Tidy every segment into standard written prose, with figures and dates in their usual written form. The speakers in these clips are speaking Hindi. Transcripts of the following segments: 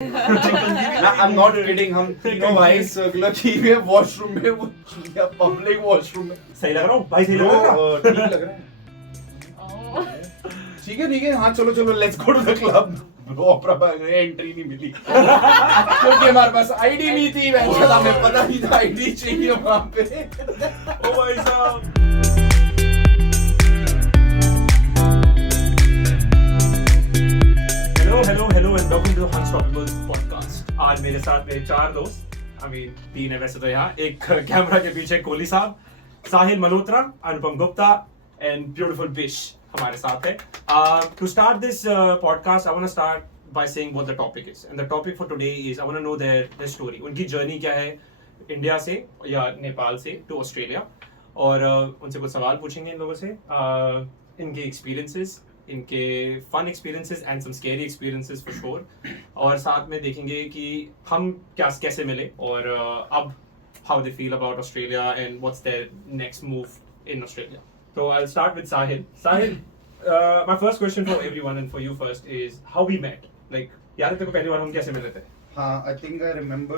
ना I'm not kidding, हम तीनों भाई सर्कुलर की हुए वॉशरूम में, वो पब्लिक वॉशरूम में। सही लग रहा हूँ भाई, सही लग रहा है। ठीक लग रहा है। ठीक है, हाँ चलो let's go to the club. Opera पर एंट्री नहीं मिली क्योंकि हमारे पास आईडी नहीं थी, वैसे हमें पता नहीं था आईडी चाहिए वहाँ पे। ओ भाई साहब। Hello and welcome to the unstoppable podcast. आज मेरे साथ मेरे चार दोस्त, तीन है वैसे तो यहाँ, एक कैमरा के पीछे कोहली साहब, साहिल मल्होत्रा, अनुपम गुप्ता एंड ब्यूटीफुल बिश हमारे साथ है। To start this podcast, I want to start by saying what the topic is. And the topic for today is I want to know their story. उनकी जर्नी क्या है इंडिया से या नेपाल से टू ऑस्ट्रेलिया, और उनसे कुछ सवाल पूछेंगे इन लोगों से, इनके एक्सपीरियंसेस, इनके fun experiences and some scary experiences for sure, और साथ में देखेंगे कि हम कैसे मिले और अब how they feel about Australia and what's their next move in Australia. So I'll start with Sahil. Sahil, my first question for everyone and for you first is how we met. Like, यार तेरे को पहली बार हम कैसे मिले थे? हाँ, I think I remember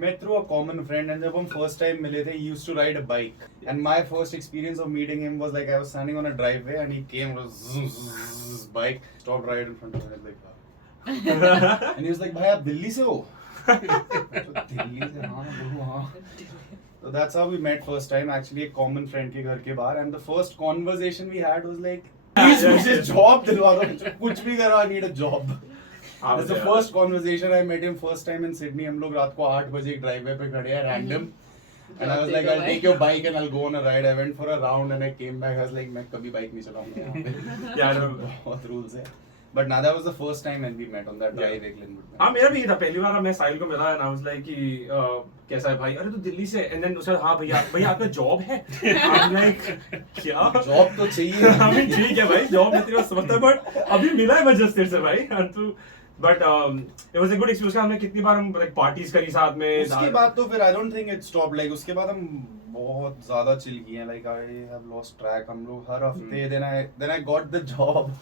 met through a common friend, and जब हम first time मिले थे, he used to ride a bike, and my first experience of meeting him was like I was standing on a driveway and he came with his bike, stopped right in front of me, like and he was like, भाई आप दिल्ली से हो? दिल्ली से, हाँ बोलो हाँ। So that's how we met first time, actually a common friend के घर के बाहर, and the first conversation we had was like, please मुझे job दिलवा दो, कुछ भी करो, I need a job. That's the first conversation. I met him first time in Sydney. हम लोग रात को 8 बजे एक ड्राइववे पे खड़े हैं random, and I was like, I'll take your bike and I'll go on a ride. I went for a round and I came back. I was like, मैं कभी बाइक नहीं चलाऊंगा यहाँ पे। यार बहुत rules है। But now that was the first time when we met on that drive एक Glenwood में। हाँ मेरा भी था, पहली बार मैं साहिल को मिला and I was like कि कैसा है भाई? अरे तू दिल्ली से? And then उसने हाँ भैया आपका जॉब है? I'm like क्या? जॉब तो चाहिए। हमें ठीक है भाई, जॉब नहीं तेरे पास समझता है, but अभी मिला है बस तेरे से भाई, और तू but it was a good experience। हमने कितनी बार हम like parties करी साथ में। उसके बाद तो फिर I don't think it stopped, like उसके बाद हम बहुत ज़्यादा चिल किए हैं, like I have lost track, हम लोग हर हफ्ते then I got the job,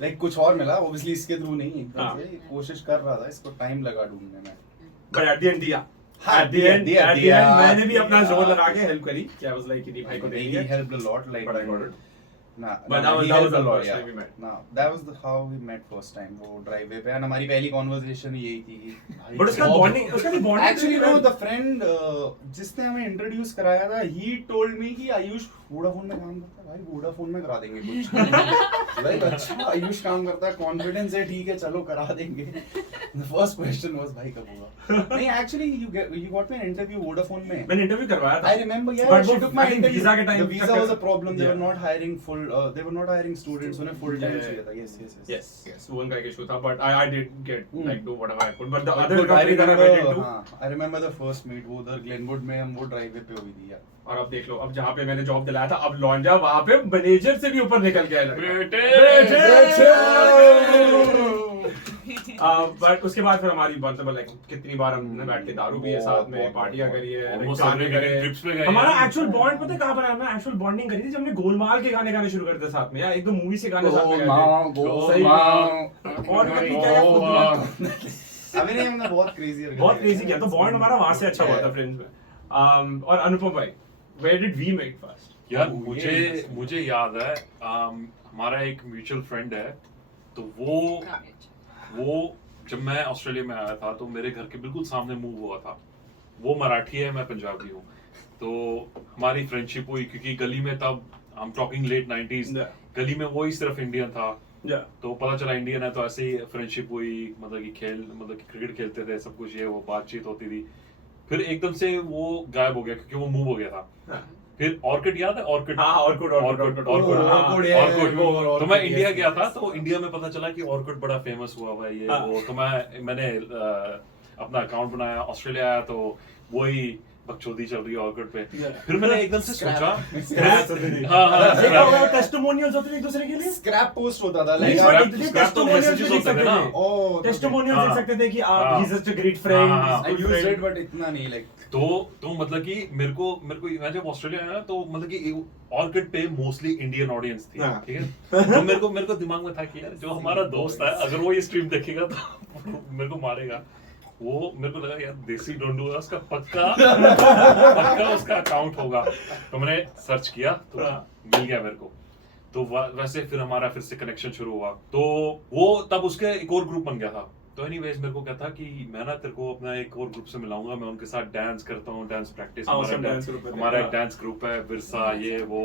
like कुछ और मिला obviously इसके थ्रू नहीं, एकदम से कोशिश कर रहा था, इसको टाइम लगा ढूंढने में, but at the end दिया। At the end, मैंने भी अपना जोर लगा के हेल्प करी, क्या was like कि भाई को देंगे। He helped a lot, like but I got it। But that was a the lot, first yeah. time we met। That was how we met first time, वो ड्राइववे पे, and हमारी पहली conversation यही थी कि but उसका bonding actually no, the friend जिसने हमें introduce कराया था, he told me कि आयुष वोडाफोन में काम करता है, भाई वोडाफोन में करा देंगे कुछ। like अच्छा आयुष काम करता है, कॉन्फिडेंस है, ठीक है चलो करा देंगे। The first question was भाई कब होगा? नहीं actually you got me an interview Vodafone में। मैंने इंटरव्यू करवाया था। I remember, yeah, but she took my interview. Visa के time The visa was a problem. They were not hiring students उन्हें full time चाहिए था। Yes, वो उनका एक issue था, but I did get like do whatever I could, but the But other good, company that I went into, हाँ, I remember the first meet, वो उधर ग्लेनवुड में हम वो ड्राइववे पे हुई थी यार। और अब देख लो, अब जहाँ पे मैंने जॉब दिलाया था, अब लॉन्जा वहाँ पे मैनेजर से भी ऊपर निकल गया बट उसके बाद फिर हमारी मतलब लाइक कितनी बार हमने बैठ के दारू पिए साथ में, पार्टियां करी है, गाने करे। हमारा एक्चुअल बॉन्ड पता है कहाँ पर है? हमने एक्चुअल बॉन्डिंग करी थी जब हमने गोलमाल के गाने गाने शुरू करते साथ में, या एक दो मूवी से गाने साथ में गाए थे। सही और कभी क्या अभी नहीं, हमने बहुत क्रेजी किया, तो बॉन्ड हमारा वहां से अच्छा हुआ था फ्रेंड्स में। और अनुपम भाई, where did we meet first? यार मुझे याद है, हमारा एक म्यूचुअल फ्रेंड है, तो वो जब मैं ऑस्ट्रेलिया में आया था तो मेरे घर के बिल्कुल सामने मूव हुआ था। वो मराठी है, मैं पंजाबी हूँ, तो हमारी फ्रेंडशिप हुई क्योंकि गली में तब हम टॉकिंग लेट 90s, गली में वो ही सिर्फ इंडियन था, तो पता चला इंडियन है, तो ऐसे ही फ्रेंडशिप हुई, मतलब कि क्रिकेट खेलते थे, सब कुछ ये वो बातचीत होती थी। फिर एकदम से वो गायब हो गया क्योंकि वो मूव हो गया था। फिर ऑर्किड याद है? ऑर्किड। तो मैं इंडिया गया था, तो इंडिया में पता चला कि ऑर्किड बड़ा फेमस हुआ हुआ है ये वो, तो मैंने अपना अकाउंट बनाया, ऑस्ट्रेलिया आया तो वही बकचोदी चल रही है ऑर्कुट पे। Yeah. फिर मैंने एकदम से सोचा Scraps होती थी। हाँ हाँ देखा होगा scrap- टेस्टिमोनियल्स होते थे एक दूसरे के लिए। स्क्रैप पोस्ट होता था नहीं, लाइक but scrap तो testimonials messages भी लिख होते थे ना। सकते थे। ओह टेस्टिमोनियल्स हाँ। लिख सकते थे कि हाँ। आप he is just a great friend, हाँ, आई यूज्ड इट बट इतना नहीं लाइक तो मतलब कि मेरे को मैं जब ऑस्ट्रेलिया आया तो मतलब कि ऑर्किड पे मोस्टली इंडियन ऑडियंस थी, हाँ। ठीक है। तो मेरे को दिमाग में था कि यार जो हमारा दोस्त है अगर वो ये स्ट्रीम देखेगा तो मेरे को मारेगा। वो मेरे को लगा यार देसी डोंडू है उसका पक्का उसका अकाउंट होगा। तो मैंने सर्च किया तो मिल गया मेरे को। तो वैसे फिर हमारा फिर से कनेक्शन शुरू हुआ। तो वो तब उसके एक और ग्रुप बन गया था। तो एनीवेज मेरे को क्या था कि मैं ना तेरे को अपना एक और ग्रुप से मिलाऊंगा, मैं उनके साथ डांस करता हूँ, डांस प्रैक्टिस हमारा एक डांस ग्रुप है विरसा ये वो।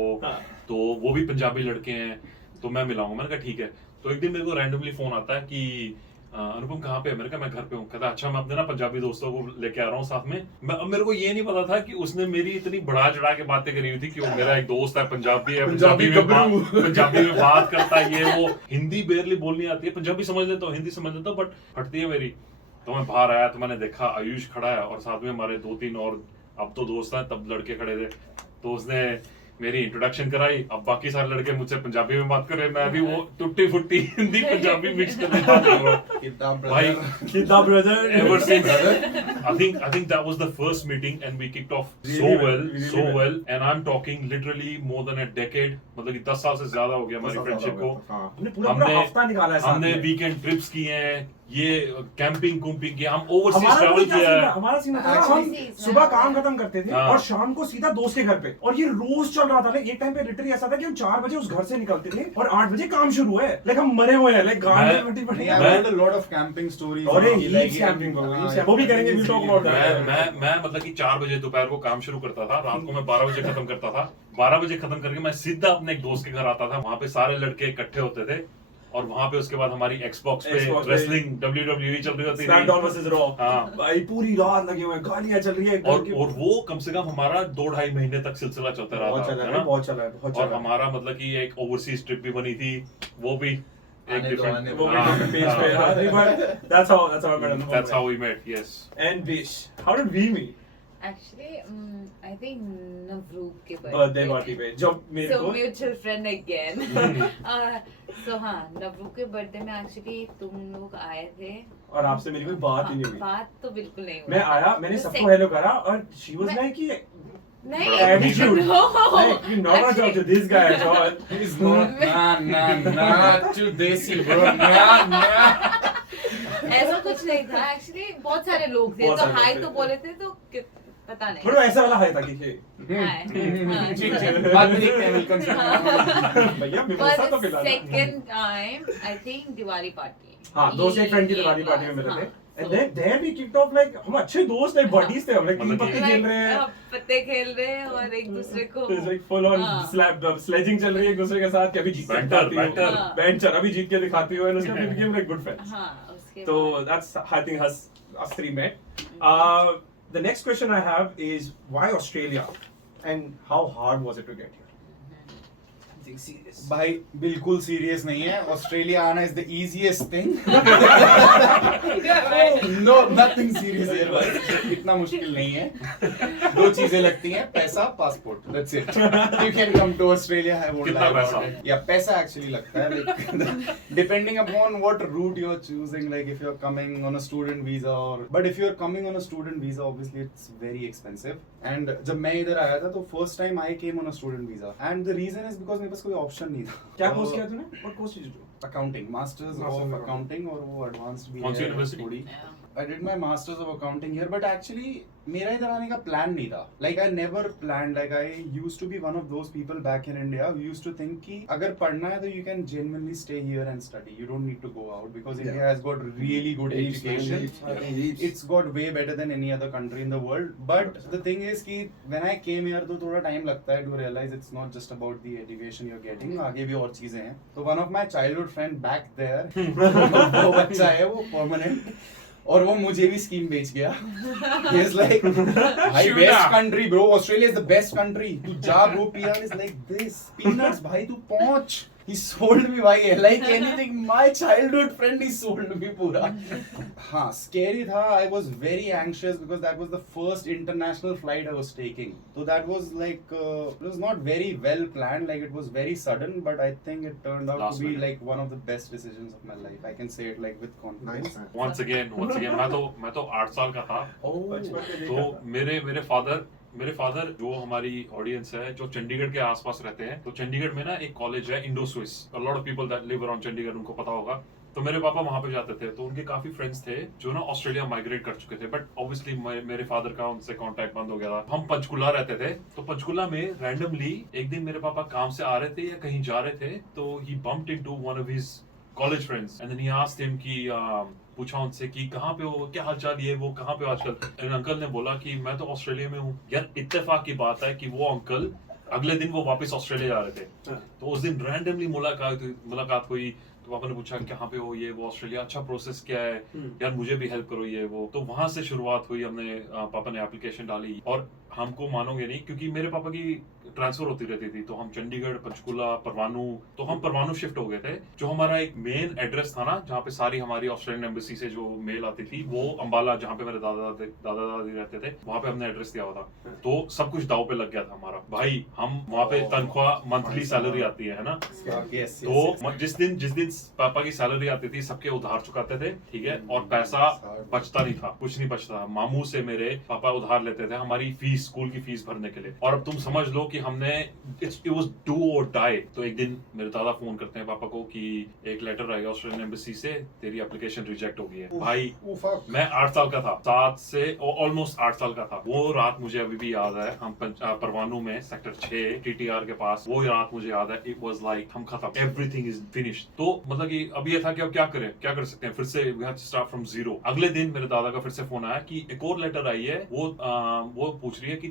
तो वो भी पंजाबी लड़के हैं तो मैं मिलाऊंगा। मैंने कहा ठीक है। तो एक दिन मेरे को रैंडमली फोन आता है कि अनुपम कहाँ पे है? मैंने कहा मैं घर पे हूँ। कहता अच्छा मैं अपने ना पंजाबी दोस्तों को लेके आ रहा हूँ साथ में। अब मेरे को ये नहीं पता था कि उसने मेरी इतनी बढ़ा चढ़ा के बातें करी हुई थी कि वो मेरा एक दोस्त है, पंजाबी है, पंजाबी में बात करता है ये वो। हिंदी बेरली बोलनी आती है, पंजाबी समझ लेता हूँ, हिंदी समझ लेता हूँ बट फटती है मेरी। तो मैं बाहर आया तो मैंने देखा आयुष खड़ा है और साथ में हमारे 2-3 और अब तो दोस्त हैं, तब लड़के खड़े थे। तो उसने मेरी इंट्रोडक्शन कराई। अब बाकी सारे लड़के मुझसे पंजाबी में बात कर रहे हैं, मैं भी वो टुट्टी फुट्टी हिंदी पंजाबी मिक्स कर देता हूँ भाई। कितना brother Ever since, I think that was the first meeting and we kicked off so well and I'm talking literally more than a decade, मतलब कि 10 साल से ज्यादा हो गया हमारी फ्रेंडशिप को। हमने पूरा हफ्ता निकाला है साथ हमने में। वीकेंड ट्रिप्स किए हैं, ये कैंपिंग कुम्पिंग किया, हम ओवरसीज हमारा ट्रैवल क्या किया सीन था? है। हमारा सीन था हम Overseas, सुबह हाँ। काम खत्म करते थे हाँ। और शाम को सीधा दोस्त के घर पे, और ये रोज चल रहा था। लाइक एक टाइम पे लिटरली ऐसा था कि हम 4 बजे उस घर से निकलते थे और 8 बजे काम शुरू है। लाइक हम मरे हुए हैं, लाइक गाड़ी में फटी फटी। I've heard a lot of camping stories. और ये Like, heaps camping हो गई, वो भी करेंगे, we'll talk about that. मैं मतलब कि 4 बजे दोपहर को काम शुरू करता था, रात को मैं 12 बजे खत्म करता था। 12 बजे खत्म करके मैं सीधा अपने एक दोस्त के घर आता था, वहां पे सारे लड़के इकट्ठे होते थे और वहां पे उसके बाद हमारी Xbox पे रेसलिंग WWE चल रही होती थी, स्मैकडाउन वर्सेस रॉ। हाँ। भाई पूरी रात लगे हुए हैं, गालियां चल रही है। और वो कम से कम हमारा 2-2.5 महीने तक सिलसिला चलता रहा बहुत था, चला है है, ना? बहुत चला है, बहुत चला और है। हमारा मतलब कि एक ओवरसीज ट्रिप भी बनी थी, वो भी एक आने दो, आने डिफरेंट दो। वो भी different page पे, हाँ, नहीं, but that's how I met him. That's how we met, yes. And Bish, how did we meet? Actually, I think Navroop के Birthday party पे, जब मेरे So को mutual friend again. So हाँ, नवरूप के बर्थडे में एक्चुअली तुम लोग आए थे और आपसे मेरी कोई बात ही नहीं हुई। बात तो बिल्कुल नहीं हुई। मैं आया, मैंने तो सबको हेलो करा और she was मैं- like कि नहीं attitude, No. like you not gonna talk to this guy at all. He's not, nah, too desi, bro. Nah. ऐसा कुछ नहीं था एक्चुअली, बहुत सारे लोग थे बहुत तो सारे हाय लोग तो थे। बोले थे तो पता नहीं। बड़ा ऐसा वाला है था कि हे, हाय, हाँ, ठीक है, बाद में देखते हैं, we'll consider. भैया मिमोसा तो पर पिलाना। Second time I think Diwali party. हाँ, दोस्त एक फ्रेंड की दिवाली पार्टी में मिले थे। And then there we kicked off like हम अच्छे दोस्त थे, buddies थे, हम like 3 पत्ते खेल रहे हैं। पत्ते खेल रहे हैं और एक दूसरे को It's like full on हाँ। sledging चल रही है एक दूसरे के साथ, कभी जीत के Banter, दिखाती हो, banter। banter, अभी जीत के दिखाती हो, and उसके बाद we became like good friends. हाँ उसके So बाद that's I think us three met. The next question I have is why Australia and how hard was it to get here? Something serious. भाई बिल्कुल सीरियस नहीं है. ऑस्ट्रेलिया आना is the easiest thing. No nothing serious here भाई. इतना मुश्किल नहीं है. 2 चीजें लगती हैं, पैसा, passport. That's it. You can come to Australia. I won't कितना पैसा? या पैसा एक्चुअली लगता है. Like, depending upon what route you are choosing, like if you are coming on a student visa but if you are coming on a student visa, obviously it's very expensive. And जब मैं इधर आया था तो first time I came on a student visa, and the reason is because मेरे पास कोई ऑप्शन नहीं था. क्या कोर्स किया तूने? What course did you do? Accounting, masters Master of of accounting, और वो एडवांस्ड भी कौन सी है university? थोड़ी. I did my masters of accounting here, but actually मेरा इधर आने का प्लान नहीं था. Like I never planned. Like I used to be one of those people back in India who used to think कि अगर पढ़ना है तो you can genuinely stay here and study. You don't need to go out because India has got really good education. It's got way better than any other country in the world. But the thing is कि when I came here तो थोड़ा time लगता है to realize it's not just about the education you're getting. आगे भी और चीजें हैं. तो one of my childhood friend back there, वो बच्चा है, वो permanent, और वो मुझे भी स्कीम बेच गया. He is like, भाई best country bro, Australia is the best country. तू जा bro, PR is like this, peanuts भाई, तू पहुंच. He sold me भाई like anything. My childhood friend, he sold me पूरा. हाँ, scary था. I was very anxious because that was the first international flight I was taking. So that was like it was not very well planned. Like it was very sudden, but I think it turned out Last to be minute. like one of the best decisions of my life. I can say it like with confidence. Nice. once again मैं तो 8 साल का था. तो मेरे फादर जो हमारी ऑडियंस है जो चंडीगढ़ के आसपास रहते हैं, तो चंडीगढ़ में ना एक कॉलेज है Indo Swiss. A lot of people that live around Chandigarh उनको पता होगा. तो मेरे पापा वहां पे जाते थे, तो उनके काफी फ्रेंड्स थे जो ना ऑस्ट्रेलिया माइग्रेट कर चुके थे. बट ऑब्वियसली मेरे फादर का उनसे कांटेक्ट बंद हो गया था. हम पंचकुला रहते थे, तो पंचकुला में रैंडमली एक दिन मेरे पापा काम से आ रहे थे या कहीं जा रहे थे, तो he bumped into one of his college friends and then he asked him कि पूछा उनसे कि कहाँ पे हो, क्या हालचाल, ये वो कहाँ पे हो आजकल. एंड अंकल ने बोला कि मैं तो ऑस्ट्रेलिया में हूँ. यार इत्तेफाक की बात है कि वो अंकल अगले दिन वो वापस ऑस्ट्रेलिया जा रहे थे. तो उस दिन रैंडमली मुलाकात हुई. तो पापा ने पूछा कहाँ पे हो, ये वो ऑस्ट्रेलिया, अच्छा प्रोसेस क्या है यार, मुझे भी हेल्प करो ये वो. तो वहां से शुरुआत हुई. हमने पापा ने एप्लीकेशन डाली और हमको मानोगे नहीं क्योंकि मेरे पापा की ट्रांसफर होती रहती थी. तो हम चंडीगढ़, पंचकुला, परवाणु, तो हम परवाणु शिफ्ट हो गए थे. जो हमारा एक मेन एड्रेस था ना, जहाँ पे सारी हमारी ऑस्ट्रेलियन एम्बेसी से जो मेल आती थी, वो अंबाला, जहाँ पे मेरे दादा दादी रहते थे, वहाँ पे हमने एड्रेस दिया हुआ था. तो सब कुछ दाव पे लग गया था हमारा. भाई हम वहाँ पे तनख्वाह, मंथली सैलरी आती है ना, Yes, तो जिस दिन पापा की सैलरी आती थी सबके उधार चुकाते थे, ठीक है, और पैसा बचता नहीं था, कुछ नहीं बचता. मामू से मेरे पापा उधार लेते थे हमारी फीस, स्कूल की फीस भरने के लिए. और अब तुम समझ लो कि हमने इट वाज डू और डाई. तो एक दिन मेरे दादा फोन करते हैं पापा को कि एक लेटर आएगा ऑस्ट्रेलियन एम्बेसी से, तेरी एप्लीकेशन रिजेक्ट हो गई है. भाई मैं 8 साल का था, 7 से ऑलमोस्ट 8 साल का था. वो रात मुझे अभी भी याद है. हम परवाणु में सेक्टर 6 TTR के पास, वो रात मुझे याद है. इट वाज लाइक हम खत्म, एवरीथिंग इज फिनिश्ड. तो मतलब कि अब ये था कि अब क्या करें, क्या कर सकते हैं, फिर से we have to start from zero. अगले दिन मेरे दादा का फिर से फोन आया कि एक और लेटर आई है, वो पूछ रही है कि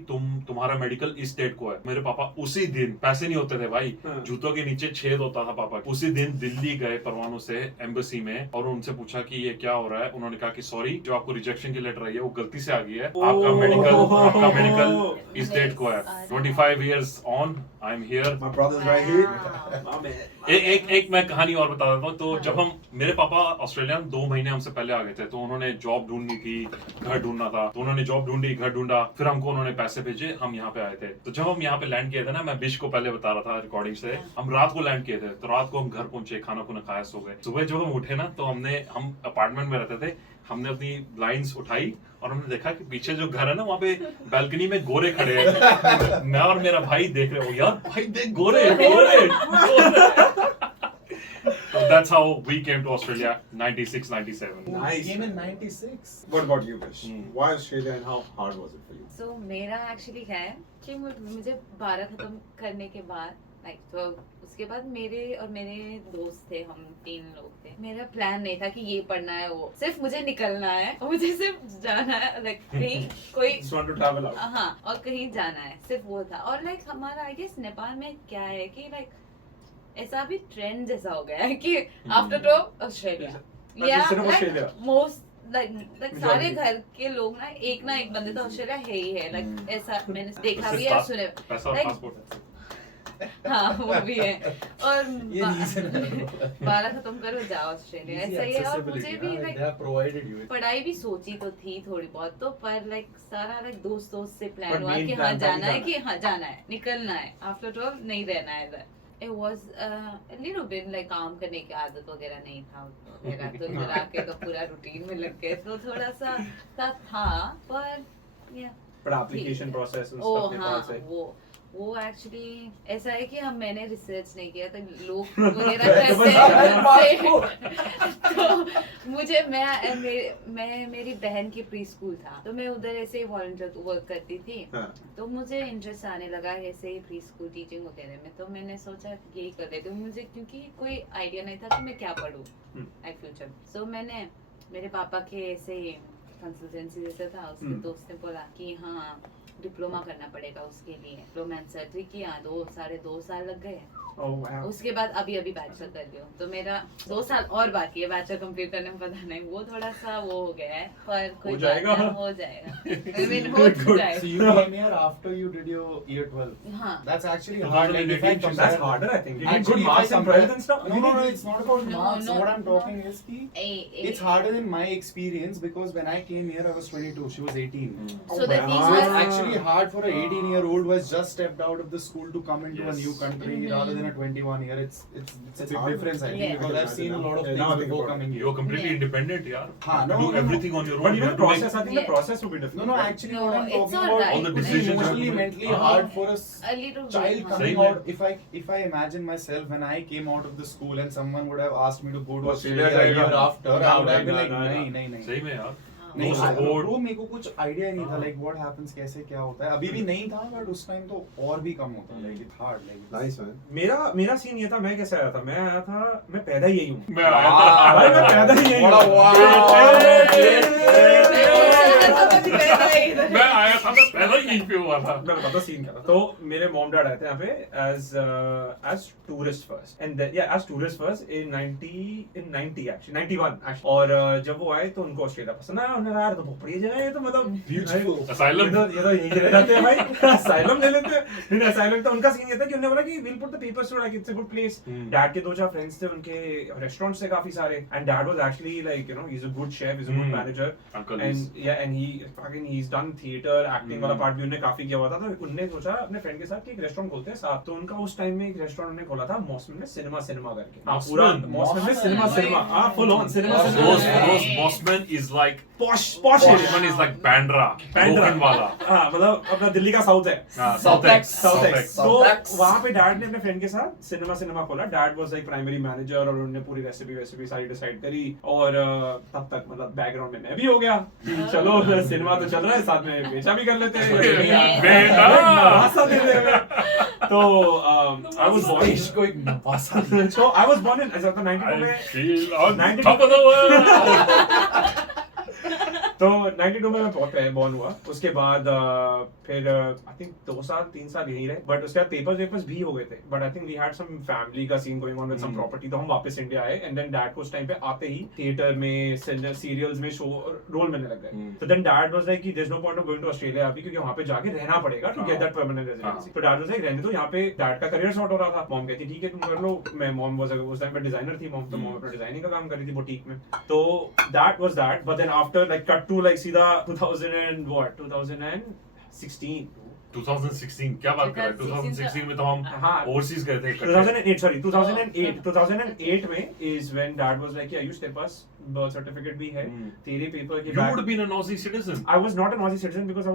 तुम्हारा मेडिकल इस डेट को है. मेरे पापा उसी दिन, पैसे नहीं होते थे भाई, जूतों के नीचे छेद होता था पापा, उसी दिन दिल्ली गए परवाणु से एम्बेसी में और उनसे पूछा कि ये क्या हो रहा है. उन्होंने कहा कि सॉरी, जो आपको रिजेक्शन की लेटर आई है वो गलती से आ गई है, आपका मेडिकल इस डेट को है. 25 years on, I'm here. My brother's right here. एक मैं कहानी और बता देता हूँ. तो जब हम, मेरे पापा ऑस्ट्रेलिया 2 महीने हमसे पहले आ गए थे, तो उन्होंने जॉब ढूंढनी थी, घर ढूंढना था. तो उन्होंने जॉब ढूंढी, घर ढूंढा, फिर हमको उन्होंने पैसे भेजे, हम यहाँ पे आए थे. तो जब हम यहाँ पे लैंड किए थे ना, मैं बिश को पहले बता रहा था रिकॉर्डिंग से, हम रात को लैंड किए थे. तो रात को हम घर पहुंचे, खाना खुना खाया, सो गए. सुबह जब हम उठे ना, तो हम अपार्टमेंट में रहते थे, हमने अपनी ब्लाइंड्स उठाई और हमने देखा कि पीछे जो घर है ना, वहाँ पे बालकनी में गोरे खड़े हैं. मैं और मेरा भाई देख रहे हो, यार भाई देख गोरे. So that's how we came to Australia 96, 97. Nice. Came in 96. What about you, Vish? Why Australia and how hard was it for you? So मेरा एक्चुअली है कि मुझे 12 खत्म करने के बाद लाइक, तो उसके बाद मेरे दोस्त थे, हम 3 लोग थे. मेरा प्लान नहीं था कि ये पढ़ना है, वो सिर्फ मुझे निकलना है और मुझे सिर्फ जाना है, लाइक कहीं कोई Just want to travel out. हाँ, और कहीं जाना है, सिर्फ वो था. और लाइक हमारा आई गेस नेपाल में क्या है कि लाइक ऐसा भी ट्रेंड जैसा हो गया है कि आफ्टर टू ऑस्ट्रेलिया या सिर्फ ऑस्ट्रेलिया. मोस्ट लाइक सारे घर के लोग ना एक बंदे तो ऑस्ट्रेलिया है ही है. लाइक ऐसा मैंने देखा भी है, सुने. पैसा और Like- पासपोर्ट है. हाँ वो भी है. और ये reason है. 12 खत्म करो, जाओ ऑस्ट्रेलिया, ऐसा ही है. और मुझे भी They like have provided you. पढ़ाई भी सोची तो थी थोड़ी बहुत, तो पर लाइक सारा लाइक दोस्त से प्लान But हुआ main कि plan हाँ था जाना कि है, कि हाँ जाना है, निकलना है, आफ्टर ऑल नहीं रहना है इधर. It was a little bit like काम करने की आदत वगैरह नहीं था वगैरह, तो इधर आके तो पूरा रूटीन में लग गए, तो थोड़ा सा था. पर yeah, But application process and O stuff हाँ, नेपाल से. वो एक्चुअली ऐसा है कि मैंने रिसर्च नहीं किया, तो लोग वगैरह करते हैं. तो मुझे मैं मेरी बहन की प्री स्कूल था, तो मैं उधर ऐसे ही वॉलंटियर वर्क करती थी. तो मुझे इंटरेस्ट आने लगा ऐसे ही प्री स्कूल टीचिंग वगैरह में. तो मैंने सोचा यही कर लेती हूँ, मुझे क्योंकि कोई आइडिया नहीं था कि मैं क्या पढूं लाइक फ्यूचर. सो मैंने मेरे पापा के ऐसे कंसल्टेंसी जैसा था, उसके दोस्त ने बोला कि हाँ डिप्लोमा करना पड़ेगा उसके लिए. डिप्लोमा इन सर्जरी किया, 2 साल लग गए. Oh wow. उसके बाद अभी बैचलर कर रही हूँ, तो मेरा 2 साल और बाकी है बैचलर कंप्लीट करने में, पता नहीं वो थोड़ा सा वो हो गया है, पर कोई हो बात जाएगा। नहीं, हो जाएगा I mean, हो Good, good. जाएगा। So you came here after you did your year 12. हाँ। That's actually hard. Like, if I 2018 compare- That's harder, I think. You need Actually, good if I marks in compare- 12th and stuff. No, it's not about No, marks. no, What I'm no. talking is ki it's So harder than my experience because when I came here, I was 22. She was 18. Oh, the thing So it's was, actually hard for a 18-year-old who has just stepped out of the school to come into a Yes. new country rather than a 21-year. It's a It's big hard. difference, I think, Yeah. because I've seen a lot of Yeah, now I things think before about it. coming here. You're completely Yeah. independent, yeah. हाँ, You no, do no, no. everything on your own. But You even have the to make- process, I think the Yeah. process will be different. No, actually, No, what I'm it's talking not about that. All the it's decisions emotionally, have to be- mentally Ah. hard for a a little bit, child हाँ। coming Same out. If I imagine myself when I came out of the school and someone would have asked me to go to Australia Australia a year जाएगा। after, I would have been like, No. नहीं. सही में यार. नहीं, No I- support. bro, मेरे को कुछ आइडिया नहीं था हाँ। like what happens, कैसे क्या होता है. अभी भी नहीं था, but उस टाइम तो और भी कम होता. Like it's hard. Like Nice, man. मेरा सीन ये था, मैं कैसे आया था, मैं आया था, मैं पैदा ही यही हूँ मैं आया था. भाई, मैं पैदा ही यही What a हूँ। मैं आया था, मैं पहले यहीं पे हुआ था. मैं बताता सीन क्या था. तो मेरे मॉम डैड आए थे यहाँ पे as tourist first, and then as tourist first in 91 actually. और जब वो आए तो उनको ऑस्ट्रेलिया पसंद आया. उन्होंने कहा यार तो बहुत बढ़िया जगह है ये तो, मतलब Beautiful. Asylum. ये तो यहीं रह जाते हैं भाई. असाइलम ले लेते हैं. नहीं असाइलम तो उनका सीन ये था कि उन्होंने बोला कि we'll put the papers to like it's a good place. Dad के 2-4 फ्रेंड्स थे, उनके रेस्टोरेंट्स थे काफी सारे, and dad was actually like, you know, he's a good chef, he's a good manager. Uncle And is- yeah, and he's done theater, acting वाला पार्ट भी उन्होंने काफी किया हुआ था. तो उनने सोचा अपने फ्रेंड के साथ कि एक रेस्टोरेंट खोलते हैं साथ. तो उनका उस टाइम में एक रेस्टोरेंट उन्होंने खोला था मॉसमन में, सिनेमा करके. हाँ, पूरा मॉसमन में सिनेमा. हाँ, full on cinema. Those Mossman is like posh Mossman is like Bandra. Broken वाला. हाँ, मतलब अपना दिल्ली का साउथ है. South X. South X. South तो X. वहाँ पे डैड ने अपने फ्रेंड के साथ सिनेमा खोला. Dad was like primary manager और उन्होंने पूरी रेसिपी सारी डिसाइड करी. और तब तक मतलब बैकग्राउंड में मैं भी हो गया कि चलो सिनेमा तो चल रहा है, साथ में बेचा भी कर लेते हैं. बेटा. नवासा दे दे हमें. तो I was born. इसको एक नवासा. So I was born in 92 I में. feel on 92 top of the world. तो 92 में मैं बॉर्न हुआ. उसके बाद फिर आई थिंक 2-3 साल यहीं रहे. बट उसके बाद पेपर्स भी हो गए थे. But I think we had some family का scene going on with some property. तो हम वापस इंडिया आए. एंड देन डैड को उस टाइम पे आते ही थिएटर में, सीरियल्स में शो रोल मिलने लग गए. तो देन डैड वाज लाइक कि there is no point of going to Australia अभी, क्योंकि वहां पे जाके रहना पड़ेगा to get that permanent residency. तो डैड वाज लाइक रहने दो यहाँ पे. डैड का करियर सॉर्ट हो रहा था. मॉम कहती ठीक है तुम कर लो. मैं मॉम वाज उस टाइम पे डिजाइनर थी मॉम. तो मॉम अपना डिजाइनिंग का काम कर रही थी बुटीक में. तो that was that. But then after like cut to like सीधा 2016 2016 क्या बात कर रहे हैं? 2016 में तो हम हाँ. ओवरसीज गए थे. 2008 में is when dad was like, Ayush तेरे पास बर्थ सर्टिफिकेट भी है, तेरे पेपर के You would have been an Aussie citizen. I was not an Aussie citizen because I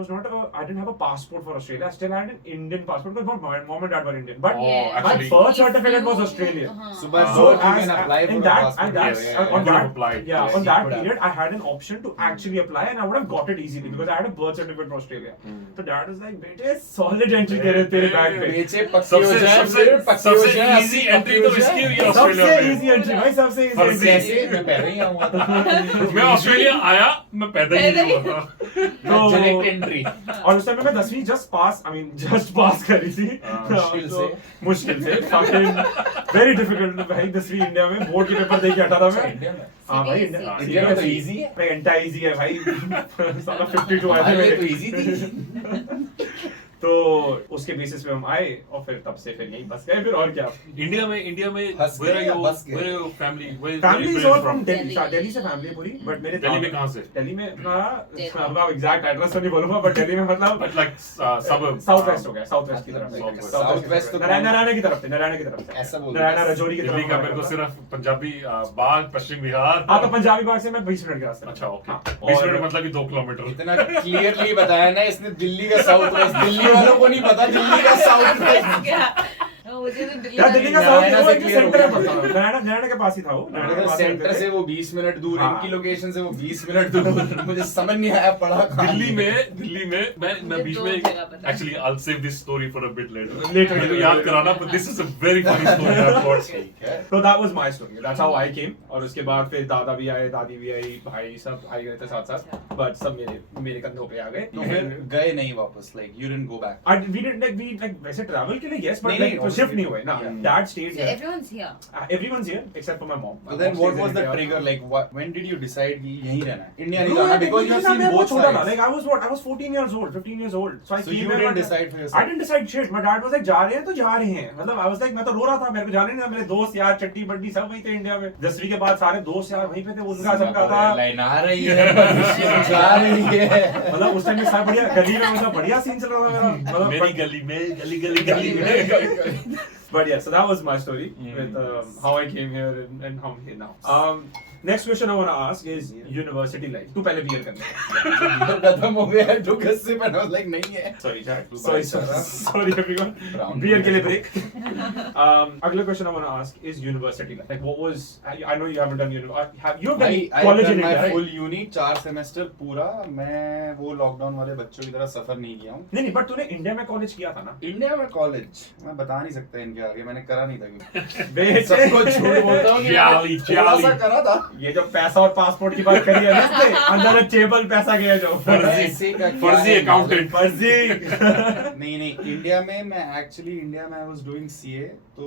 didn't have a passport for Australia. I still had an Indian passport because mom and dad were Indian. But Oh, Yeah. my actually, birth certificate was Australian. So by So birth you as can apply for in a that, passport. and that's Yeah, on You would have that, applied. yeah, Yes, on you that could have. period, I had an option to actually apply, and I would have got it easily because I had a birth certificate for Australia. So dad was like, "बेटे, solid entry तेरे bag पे." बेचे पक्के हो जाए, फिर पक्के हो सबसे जाए, easy 80 entry तो पक्के हो इसकी हुई जाए। ऑस्ट्रेलिया सबसे में. easy entry भाई, सबसे easy फर्जी. entry. कैसे मैं पहले ही आऊंगा था. मैं ऑस्ट्रेलिया आया, मैं पैदा ही नहीं हुआ था. Direct entry. और उस टाइम में मैं 10वीं जस्ट पास करी थी. मुश्किल तो से. मुश्किल से fucking very difficult भाई. 10वीं इंडिया में बोर्ड के पेपर दे के हटा था मैं. इंडिया में. हाँ भाई CBSE. इंडिया में तो easy है. भाई घंटा इजी है भाई. साला 52 आए थे हमारे लिए मेरे. तो इजी थी. तो उसके बेसिस पे हम आए और फिर तब से फिर यहीं बस गए. फिर और क्या, इंडिया में हंस where are गए you? या बस गए? Where are your family? Where family are is you all from? From Delhi. Delhi. Delhi से फैमिली है पूरी. बट मेरे दिल्ली में कहाँ से? दिल्ली में अपना Delhi. अब एग्जैक्ट एड्रेस तो नहीं बोलूंगा, बट दिल्ली में मतलब But like suburb. South west हो गया. साउथ वेस्ट की तरफ South से. South West तो नारायणा की तरफ से. नारायणा की तरफ से. ऐसा बोल. नारायणा रजौरी की दिल्ली तरफ. का मेरे को सिर्फ पंजाबी बाग, पश्चिम बिहार. हाँ, तो पंजाबी बाग से मैं 20 मिनट के रास्ते. अच्छा ओके. हाँ, 20 और- मिनट मतलब कि 2 किलोमीटर. इतना क्लियरली बताया ना इसने. दिल्ली का साउथ वेस्ट. दिल्ली वालों को नहीं पता दिल्ली का साउथ वेस्ट. क्या मुझे तो दिल्ली यार दिल्ली का नारायणा साउथ से वेस्ट clear सेंटर है हो गया. पता. नारायणा के पास ही था वो. नारायणा के पास सेंटर रहते से थे. वो 20 मिनट दूर. हाँ. इनकी लोकेशन से वो 20 मिनट दूर. मुझे समझ नहीं आया पढ़ा कहाँ. दिल्ली में मैं मुझे बीच दो में जगह पता है. Actually I'll save this story for a bit later. Later. मेरे को याद कराना, but this is a very funny story I've got. ठीक है. So that was my story. That's how I came. और उसके बाद फिर दादा भी आए, दादी भी आई, भाई सब आ गए थे साथ. बट सब मेरे कंधों पे आ गए. तो फिर गए नहीं वापस. Like you didn't go back. we didn't like वैसे ट्रैवल के लिए yes, but नहीं, like नहीं, शिफ्ट शिफ्ट नहीं हुए ना, Yeah. Dad stayed So here. everyone's here. Everyone's here except for my mom. So then what was the trigger? Like when did you decide कि यहीं रहना है? India नहीं जाना because you have seen both sides. Like I was 14 years old, 15 years old. So I So came you here, didn't but decide for yourself? I didn't decide shit. My dad was like जा रहे हैं तो जा रहे हैं. मतलब I was like मैं तो रो रहा था, मेरे को जाने नहीं था. मेरे दोस्त यार चट्टी बड्डी सब वहीं थे इंडिया में. 10वीं के बाद सारे दोस्त यार वहीं पे थे. उनका सबका था. लाइन आ रही है, जा रही है. मतलब उस टाइम में सब बढ़िया गली में मतलब बढ़िया सीन चल रहा था मेरा. मतलब मेरी गली में गली में But yeah, so that was my story with how I came here and how I'm here now. Next question I want to ask is university life. तू पहले beer करना. खत्म हो गया to गस्सिप and I was like नहीं है. Sorry everyone. Brown. Beer के लिए break. अगला question I want to ask is university life. Like what was I know you haven't done university. Have you done I college done in my India? full uni 4 semester पूरा. मैं वो लॉकडाउन वाले बच्चों की तरह सफर नहीं किया हूँ. नहीं but तूने इंडिया में कॉलेज किया था ना? इंडिया में कॉलेज मैं बता नहीं सकता इनके आगे. मैंने करा नहीं था क्योंकि बेटे सबको झूठ बोलता हूँ कि जाली, थोड़ा सा जाली. करा था. ये जो पैसा और पासपोर्ट की बात करी है ना अंदर टेबल पैसा गया जो ऐसे का क्या फर्जी है? अकाउंटेंट फर्जी नहीं इंडिया में मैं एक्चुअली इंडिया में आई वाज डूइंग सीए तो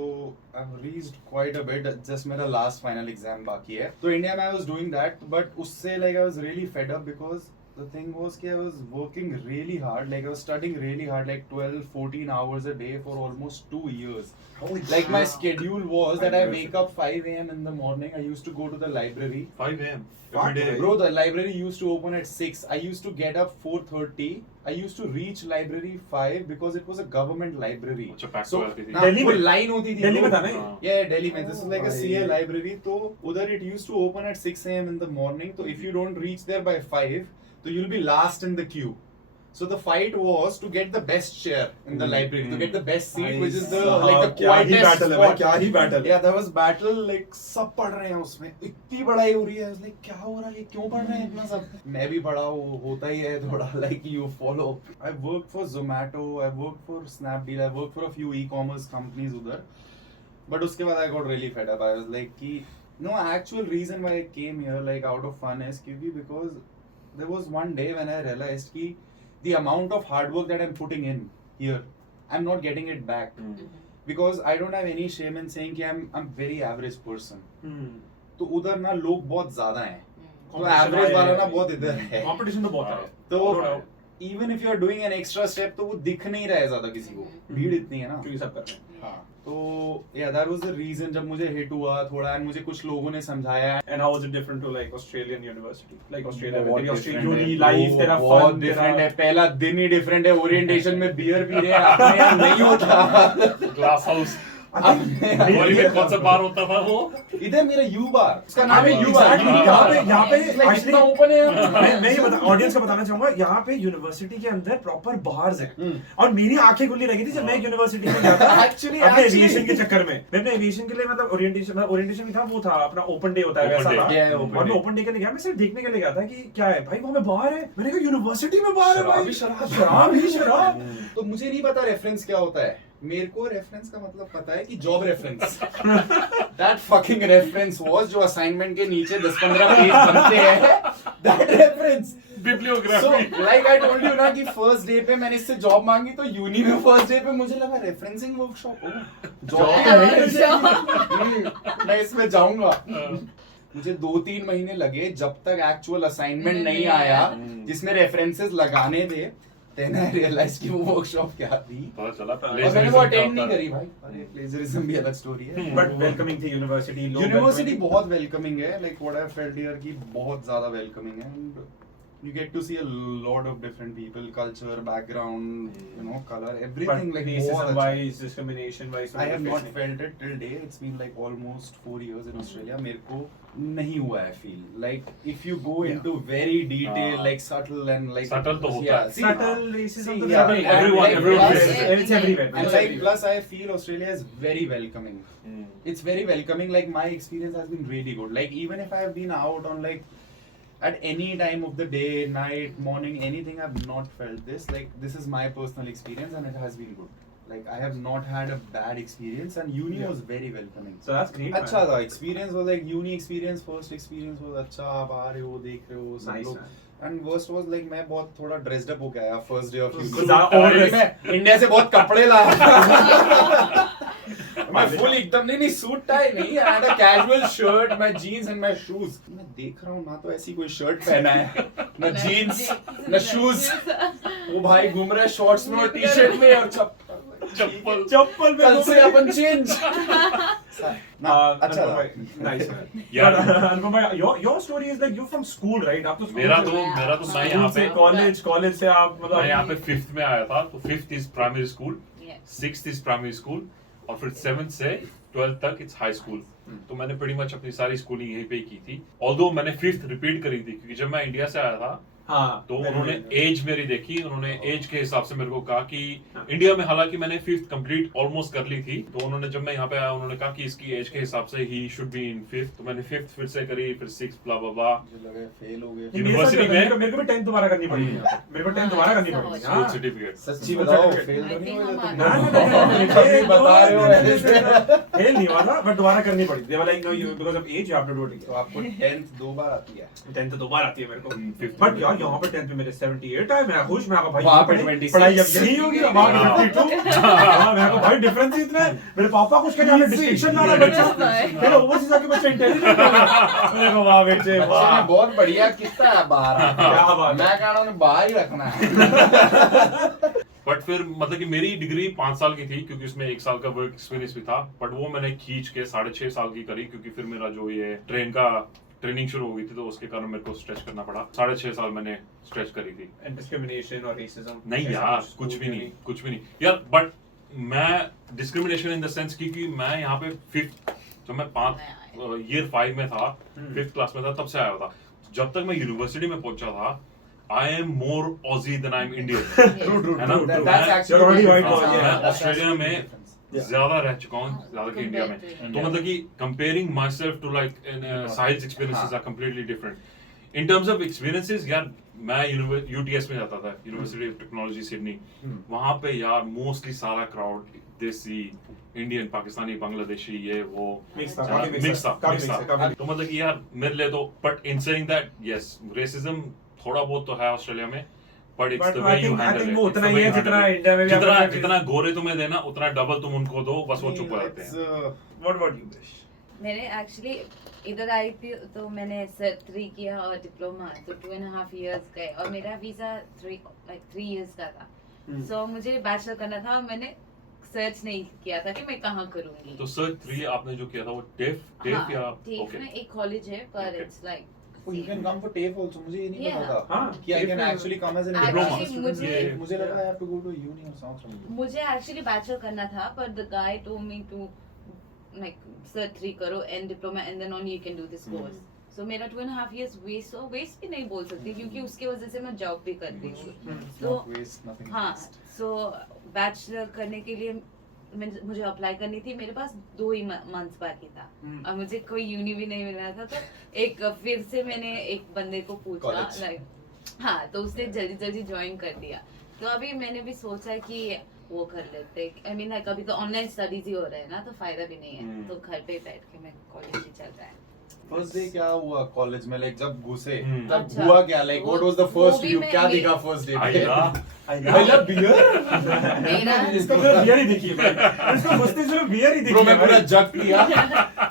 I have reached quite a bit. Just मेरा लास्ट फाइनल एग्जाम बाकी है. तो इंडिया में I was doing that but उससे like I was really fed up because the thing was कि I was working really hard. Like I was studying really hard, like 12-14 hours a day for almost 2 years. Like my schedule was that I wake up 5 a.m. in the morning. I used to go to the library. 5 a.m. Fuck, every day. Bro, the library used to open at 6. I used to get up 4:30. I used to reach library 5 because it was a government library. अच्छा, pack So, हो जाती थी. ना दिल्ली वो में? line होती थी. दिल्ली में bro. था ना? Yeah, Delhi में. This is like a Oh, CA भाई. library. तो उधर it used to open at 6 a.m. in the morning. तो if you don't reach there by 5, तो you'll be last in the queue. So the fight was to get the best chair in the library, to get the best seat, which is the like the क्या ही quietest battle है भाई, spot. क्या ही battle है. Yeah, there was battle like सब पढ़ रहे हैं उसमें. इतनी पढ़ाई हो रही है. I was like क्या हो रहा है? क्यों पढ़ रहे हैं इतना सब? मैं भी पढ़ा हूँ, होता ही है थोड़ा like you follow. I worked for Zomato, I worked for Snapdeal, I worked for a few e-commerce companies उधर. But उसके बाद I got really fed up. I was like कि no actual reason why I came here like out of fun is because there was one day when I realized कि the amount of hard work that I'm putting in here, I'm not getting it back. Because I don't have any shame in saying कि I'm very average person. तो उधर ना लोग बहुत ज़्यादा हैं. तो average वाला ना बहुत इधर है. कंपटीशन तो बहुत है. तो No doubt. even if you are doing an extra step तो वो दिख नहीं रहा है ज़्यादा किसी को. भीड़ इतनी है ना. क्योंकि सब कर रहे हैं. हाँ. तो yeah, that was the reason जब मुझे hit हुआ थोड़ा and मुझे कुछ लोगों ने समझाया. And how was it different to like Australian university? Like Australia में बहुत तेरी different Australian uni है. life वो तेरा बहुत fun different है. तेरा पहला दिन ही different है. Orientation में beer पी रहे हैं. अपने यहाँ नहीं होता. Glass house. अपने यहाँ गोली में कौन सा बार होता था वो? इधर मेरा U bar. उसका नाम है U bar. Exactly. यहाँ पे Like actually इतना open है. मैं ये बता ऑडियंस को बताना चाहूंगा यहाँ पे यूनिवर्सिटी के अंदर प्रॉपर बार्स हैं और मेरी आंखें खुली लगी थी जब मैं यूनिवर्सिटी में गया था Actually, अपने actually. एविएशन के चक्कर में मैं अपने एविएशन के लिए मतलब ओरिएंटेशन भी था वो था अपना ओपन डे होता है Open वैसा day. था Yeah, open और मैं day. ओपन डे के लिए गया मैं सिर्फ देखने के लिए गया था कि क्या है भाई वहाँ पे बार है मैंने कहा यूनिवर्सिटी में बार है भाई शराब ही शराब तो मुझे नहीं पता रेफरेंस क्या होता है. मेरे को रेफरेंस का मतलब पता है कि job reference. That fucking reference was जो असाइनमेंट के नीचे 10-15 पेज बनते हैं. That reference. So, bibliography. like I told you ना कि फर्स्ट डे पे मैंने इससे जॉब मांगी तो यूनी में फर्स्ट डे पे मुझे लगा रेफरेंसिंग वर्कशॉप हो. जॉब मैं इसमें जाऊंगा. मुझे 2-3 महीने लगे जब तक एक्चुअल असाइनमेंट नहीं आया जिसमें रेफरेंसेस लगाने थे. Then I realized कि वो वर्कशॉप क्या थी. पता चला और मैंने वो अटेंड नहीं करी भाई. अरे प्लेजरिज्म भी अलग स्टोरी है. बट वेलकमिंग थी यूनिवर्सिटी यूनिवर्सिटी बहुत वेलकमिंग है. Like what I felt here की बहुत ज्यादा वेलकमिंग है. And you get to see a lot of different people, culture, background, you know, color, everything. Like बहुत racism अच्छा. wise discrimination wise I have not felt it till day. It's been like almost 4 years in Australia. मेरे को नहीं हुआ है feel. Like if you go into very detail, like subtle and like Subtle तो होता है. see, subtle racism see, तो yeah, everywhere. and Everyone- like everyone plus- faces It's everywhere. And It's like everywhere. plus I feel Australia is very welcoming. It's very welcoming. Like my experience has been really good. Like even if I have been out on like at any time of the day, night, morning, anything, I've not felt this. Like this is my personal experience and it has been good. Like I have not had a bad experience and uni was very welcoming. So that's great. man. अच्छा था. Experience was like uni experience. First experience was अच्छा. आप आ रहे हो, देख रहे हो सब Nice, लोग. man. And worst was like मैं बहुत थोड़ा dressed up होके आया first day of uni. So that- और मैं इंडिया से बहुत कपड़े लाया. मैं फुल एकदम नहीं सूट टाई नहीं, I had a casual shirt, my jeans and my shoes. मैं देख रहा हूँ ना तो ऐसी कोई शर्ट पहना है, ना जींस ना शूज। वो भाई घूम रहा है शॉर्ट्स में और टी-शर्ट में और चप्पल में कल से अपन चेंज। अच्छा नाइस मैन यार अनुपम भाई your story is like you from school right? आप तो मेरा तो मैं यहाँ पे कॉलेज से आप मतलब मैं यहाँ पे 5th में आया था, तो 5th is primary school, Yeah. 6th is primary school और फिर 7th से 12th तक इट्स हाई स्कूल। तो मैंने pretty much अपनी सारी स्कूलिंग यहीं पे ही की थी, ऑल्दो मैंने 5th रिपीट करी थी क्योंकि जब मैं इंडिया से आया था हाँ तो उन्होंने एज मेरी देखी, उन्होंने एज के हिसाब से मेरे को कहा कि इंडिया में हालांकि मैंने 5th कंप्लीट ऑलमोस्ट कर ली थी, तो उन्होंने जब मैं यहाँ पे आया उन्होंने कहा कि इसकी एज के हिसाब से he should be in 5th, तो मैंने 5th फिर से करी, फिर 6th ब्ला ब्ला ब्ला। फेल हो गए यूनिवर्सिटी में मेरे को भी 10th दोबारा करनी पड़ेगी यहाँ पे। मेरे को 10th दोबारा करनी पड़ेगी स्कूल हाँ। सर्टिफिकेट। सच्ची बताओ फेल तो नहीं हुए तुम? ना ना बता रहे हो ऐसे। फेल नहीं हुआ था बट दोबारा करनी पड़ी। दे वाला no you because of age you have to do it. तो आपको 10th दो बार आती है? 10th दो बार आती है मेरे को, 5th बट यार यहाँ पे 10th में मेरे 78 है। मैं खुश, मैं भाई वहाँ पे 26 पढ़ाई अब यही होगी, वहाँ पे 52। हाँ मैं भाई डिफरेंस ही इतना है। मेरे पापा कुछ कहते हैं डिस्टिंक्शन ला रहा है बच्चा, फिर ओवरसीज आके बच्चा इंटेलिजेंट हो गया। मैंने कहा वाह बेटे वाह, बहुत बढ़िया कितना है बाहर। क्या बात है। मैं कह रहा हूँ बाहर ही रखना है। बट फिर मतलब कि मेरी डिग्री 5 साल की थी क्योंकि उसमें 1 साल का वर्क एक्सपीरियंस भी था, बट वो मैंने खींच के 6.5 साल की करी क्योंकि फिर मेरा जो ये ट्रेनिंग शुरू हो गई थी तो उसके कारण मेरे को स्ट्रेच करना पड़ा। 6.5 साल मैंने स्ट्रेच करी थी। एंड डिस्क्रिमिनेशन और रेसिज्म नहीं यार कुछ भी नहीं यार, बट मैं डिस्क्रिमिनेशन इन द सेंस क्योंकि मैं यहाँ पे 5th जब मैं ईयर 5 में था, 5th क्लास में था, तब से आया था। जब तक मैं यूनिवर्सिटी में पहुंचा था I am more Aussie than I am Indian. है ना? मैं ऑस्ट्रेलिया में ज्यादा रह चुका हूँ ज्यादा कि इंडिया में, तो मतलब कि comparing myself to like Sahil's experiences are completely different in terms of experiences. यार मैं यूटीएस में जाता था, यूनिवर्सिटी ऑफ टेक्नोलॉजी सिडनी। वहां पे यार मोस्टली सारा क्राउड देसी, इंडियन, पाकिस्तानी, बांग्लादेशी, ये वो मिक्स था। तो मतलब कि यार मेरे लिए तो, but in saying that yes racism थोड़ा बहुत तो है ऑस्ट्रेलिया में, but it's the way you handle it. उतना ही है जितना इंडिया में भी जितना गोरे तुम्हें देना उतना डबल तुम उनको दो, बस वो चुप हो जाते हैं। What about you wish? मैंने एक्चुअली इधर आई थी तो मैंने सर 3 किया और डिप्लोमा, तो 2.5 years गए और मेरा वीजा 3 years का था। सो मुझे बैचलर करना था और मैंने सर्च नहीं किया था कि मैं कहाँ करूँगी। तो सर 3 आपने जो किया था वो टेफ या ओके में एक कॉलेज है पर it's like You can come for TAFE also. मुझे ये नहीं पता था हाँ, कि I can actually come as an Diploma. diploma. मुझे लगा I have to go to uni or something. मुझे एक्चुअली बैचलर करना था पर the guy told me to like cert 3 करो and diploma and then on you can do this course. So मेरा 2.5 years वेस्ट भी नहीं बोल सकती क्योंकि उसके वजह से मैं जॉब भी कर रही हूँ। तो nothing हाँ, सो बैचलर करने के लिए मुझे अप्लाई करनी थी। मेरे पास 2 ही मंथ्स बाकी था और मुझे कोई यूनि भी नहीं मिल रहा था, तो एक फिर से मैंने एक बंदे को पूछा लाइक हाँ, तो उसने जल्दी ज्वाइन कर दिया। तो अभी मैंने भी सोचा है कि वो कर लेते। आई मीन लाइक अभी तो ऑनलाइन स्टडीज ही हो रहे हैं ना, तो फायदा भी नहीं है, तो घर पे बैठ के मैं कॉलेज ही चल रहा है। फर्स्ट डे क्या हुआ कॉलेज में, लाइक जब घुसे तब अच्छा। हुआ क्या, like what was the first view, क्या दिखा फर्स्ट डे पे? I love beer. मेरा इसको फिर बियर ही दिखी है, इसको घुसते से बियर ही दिखी Bro, है मैं पूरा जग पिया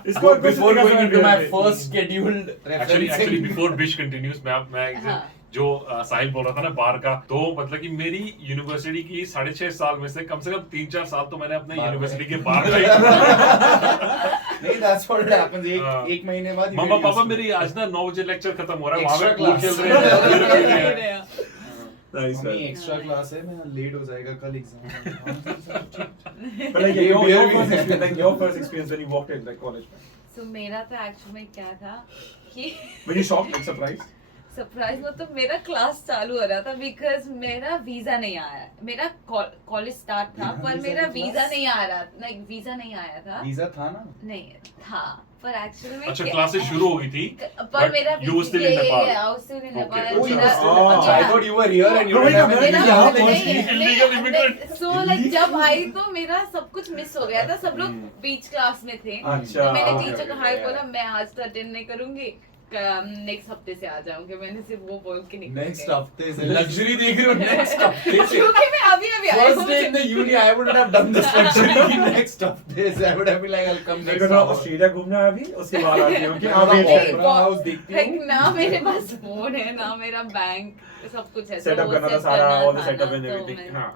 इसको before going into my first scheduled Actually, referencing. before Bish continues, मैं हाँ। जो साहिल बोल रहा था ना बाहर का, तो मतलब कि मेरी यूनिवर्सिटी की 6.5 साल में से कम 3-4 साल तो मैंने अपने यूनिवर्सिटी के बाहर नहीं, that's what happens. एक महीने बाद मम्मा पापा मेरी आज ना 9 बजे लेक्चर खत्म हो रहा है, वहां पे पूल खेल रहे हैं। मम्मी एक्स्ट्रा क्लास है, मैं लेट हो जाएगा कल exam. But like your first experience when you walked in like college. सो मेरा तो एक्चुअली में क्या था कि Were you shocked, like surprised? Surprise मतलब मेरा क्लास चालू हो रहा था बिकॉज मेरा वीजा नहीं आया। मेरा कॉलेज स्टार्ट था पर मेरा वीजा नहीं आ रहा, लाइक वीजा नहीं आया था। वीजा था ना? नहीं था पर एक्चुअली में अच्छा क्लासेस शुरू हो गई थी पर मेरा you were still in Nepal. I was still in Nepal. Okay. Oh, you मेरा- were still- I thought you were here and you No, were wait a having minute, visa. यहाँ पहुंच गई। Illegal immigrant. सो लाइक जब आई तो मेरा सब कुछ मिस हो गया था। सब लोग बीच क्लास में थे, अच्छा, तो मैंने okay, टीचर okay, को हाय yeah. बोला मैं आज तो अटेंड नहीं करूंगी। नेक्स्ट हफ्ते से आ जाऊंगी, मैंने सिर्फ वो बोल के निकल नेक्स्ट हफ्ते से लग्जरी देख रही हो, नेक्स्ट हफ्ते से क्योंकि मैं अभी आई फर्स्ट हूँ day in the uni I wouldn't have done this luxury next हफ्ते से I would have been like I'll come मेरे next को तो hour ऑस्ट्रेलिया घूमना है अभी, उसके बाद आती हूँ कि मैं आप तो वेट opera करो। house देखती हूँ। Like, ना मेरे पास फोन है ना मेरा बैंक, सब कुछ है, सेटअप तो करना था set सारा, करना ऑल द था सेटअप ना, एंड तो एवरीथिंग। मैं- हाँ,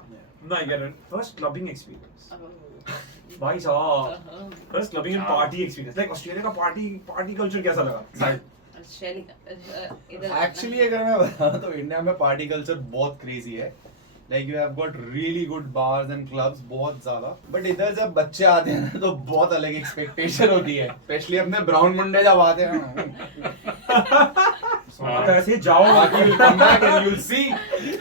no I get it. First clubbing experience. Oh. भाई साहब, first clubbing and party experience. Like Australia का party culture कैसा लगा? एक्चुअली अगर मैं बताऊं तो इंडिया में पार्टी कल्चर बहुत क्रेजी है, like you have got really good bars and clubs बहुत ज्यादा, बट इधर जब बच्चे आते हैं ना तो बहुत अलग एक्सपेक्टेशन होती है, स्पेशली अपने ब्राउन मुंडे जब आते हैं तो ऐसे जाओ बाकी will come back and you will see,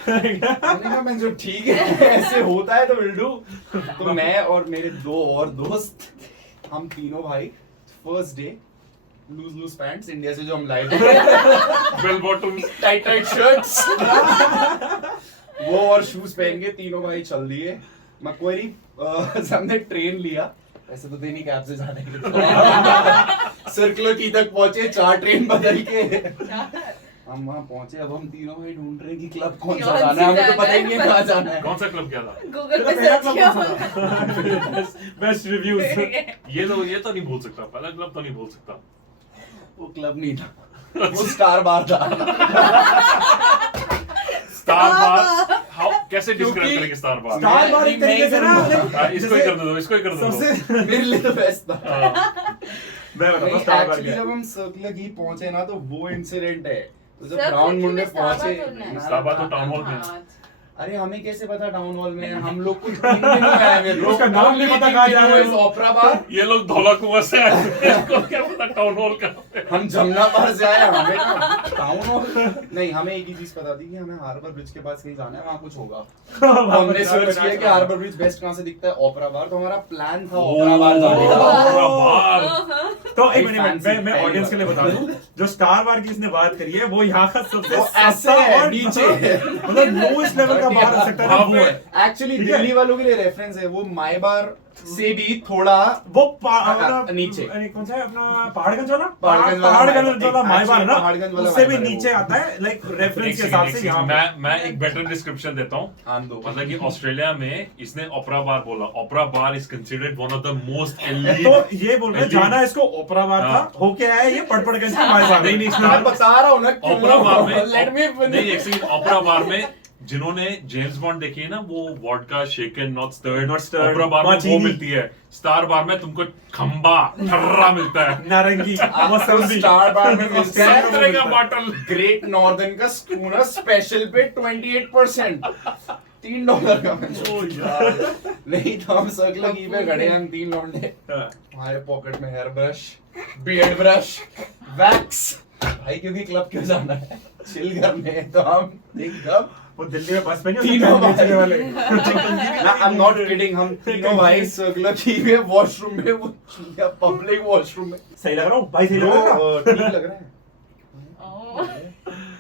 मैंने कहा मैं जो ठीक है ऐसे होता है तो विल डू। तो मैं और मेरे दो और दोस्त, हम तीनों भाई first day loose pants India से जो हम लाए थे, बेल बॉटम्स, टाइट शर्ट्स वो और शूज पहन के तीनों भाई चल दिए मकवरी। हमने ट्रेन लिया, ऐसे तो देनी कैब से जाने के लिए सर्कुलर की तक पहुंचे, 4 ट्रेन बदल के हम वहां पहुंचे। अब हम तीनों भाई ढूंढ रहे हैं कि क्लब कौन सा जाना है, हमें तो पता ही नहीं है कहाँ जाना है। कौन सा क्लब क्या था? गूगल पे पहला सर्च club किया कौन सा बेस्ट रिव्यूज। ये तो नहीं बोल सकता, पहला क्लब तो नहीं बोल सकता। वो क्लब नहीं था, वो स्टार बार था। स्टार बार, हाउ कैसे डिस्क्राइब क्योंकि करेंगे स्टार बार? स्टार बार एक तरीके से ना, इसको ही करने दो, इसको ही करने दो। सबसे मेरे लिए तो बेस्ट था। मैं बताता हूँ स्टार बार एक्चुअली क्या जब हम सर्कुलर की पहुंचे ना तो वो इंसिडेंट है, तो जब Circular ब्राउन की मुंडे में स्टार बार पहुंचे, तो नहीं। स्टार बार तो टाउन हॉल में है। हाँ, अरे हमें कैसे पता टाउन हॉल में है, हम लोग कुछ दिन में नहीं आए हुए, उसका नाम नहीं पता कहाँ जा रहे हो। ओपेरा बार, ये लोग धौला कुआं से आए हैं, इसको क्या पता टाउन हॉल का? हम जमुना बार से आए, हमें टाउन हॉल नहीं, हमें एक ही चीज पता थी कि हमें हार्बर ब्रिज के पास कहीं जाना है, वहाँ कुछ होगा। हमने सर्च किया कि हार्बर ब्रिज बेस्ट कहाँ से दिखता है, ओपेरा बार, तो हमारा प्लान था ओपेरा बार जाने का। ओपेरा बार। तो एक Very मिनट fancy, मैं ऑडियंस के लिए बता दूं, जो स्टार बार की इसने बात करी है वो यहाँ का सबसे वो ऐसे सस्ता है, और नीचे। मतलब लोएस्ट लेवल का बार हो सकता है ना, वो है। एक्चुअली ठीक है? दिल्ली वालों के लिए रेफरेंस है, वो माई बार से भी थोड़ा वो नीचे। अरे कौन सा है अपना पहाड़गंज वाला पहाड़गंज वाला पहाड़गंज वाला माई बार। माई बार ना, पहाड़गंज वाला उससे माई भी बार है नीचे वो। आता है, लाइक एक रेफरेंस के सेकंड, हिसाब एक से सेकंड, यहाँ पे। मैं एक बेटर डिस्क्रिप्शन देता हूँ। आंदो। मतलब कि ऑस्ट्रेलिया में इसने ओपेरा बार बोला, opera bar is considered one of the most elite. तो ये बोल रहे हैं elite- जाना इसको ओपेरा बार था, हाँ। होके आया ये पड़पड़गंज की माई बार। नहीं, नहीं, मैं बता रहा हूँ ना, ओपेरा बार में Let me नहीं, एक सेकंड, ओपेरा बार में जिन्होंने जेम्स बॉन्ड देखी है ना, वो vodka shaken not stirred, Not stirred, Opera bar में वो martini। मिलती है। स्टार बार में तुमको खंबा ठर्रा मिलता है, नारंगी मौसम्बी स्टार बार में मिलता है संतरे का बॉटल। ग्रेट नॉर्दर्न का स्कूनर स्पेशल पे 28%, $3 का। नहीं तो हम सर्कुलर की पे खड़े हैं, हम 3 लौंडे, हमारे पॉकेट में hair brush, beard brush, wax, भाई क्योंकि क्लब क्यों जाना है, चिल करने, तो हम एकदम वो दिल्ली में बस में नहीं तीनों होते बेचने वाले। ना, आई एम नॉट किडिंग, हम तीनों भाई सर्कुलर की में वॉशरूम में, वो पब्लिक वॉशरूम में, सही लग रहा हूँ भाई, सही लग ब्रो रहा है। ठीक लग रहा है,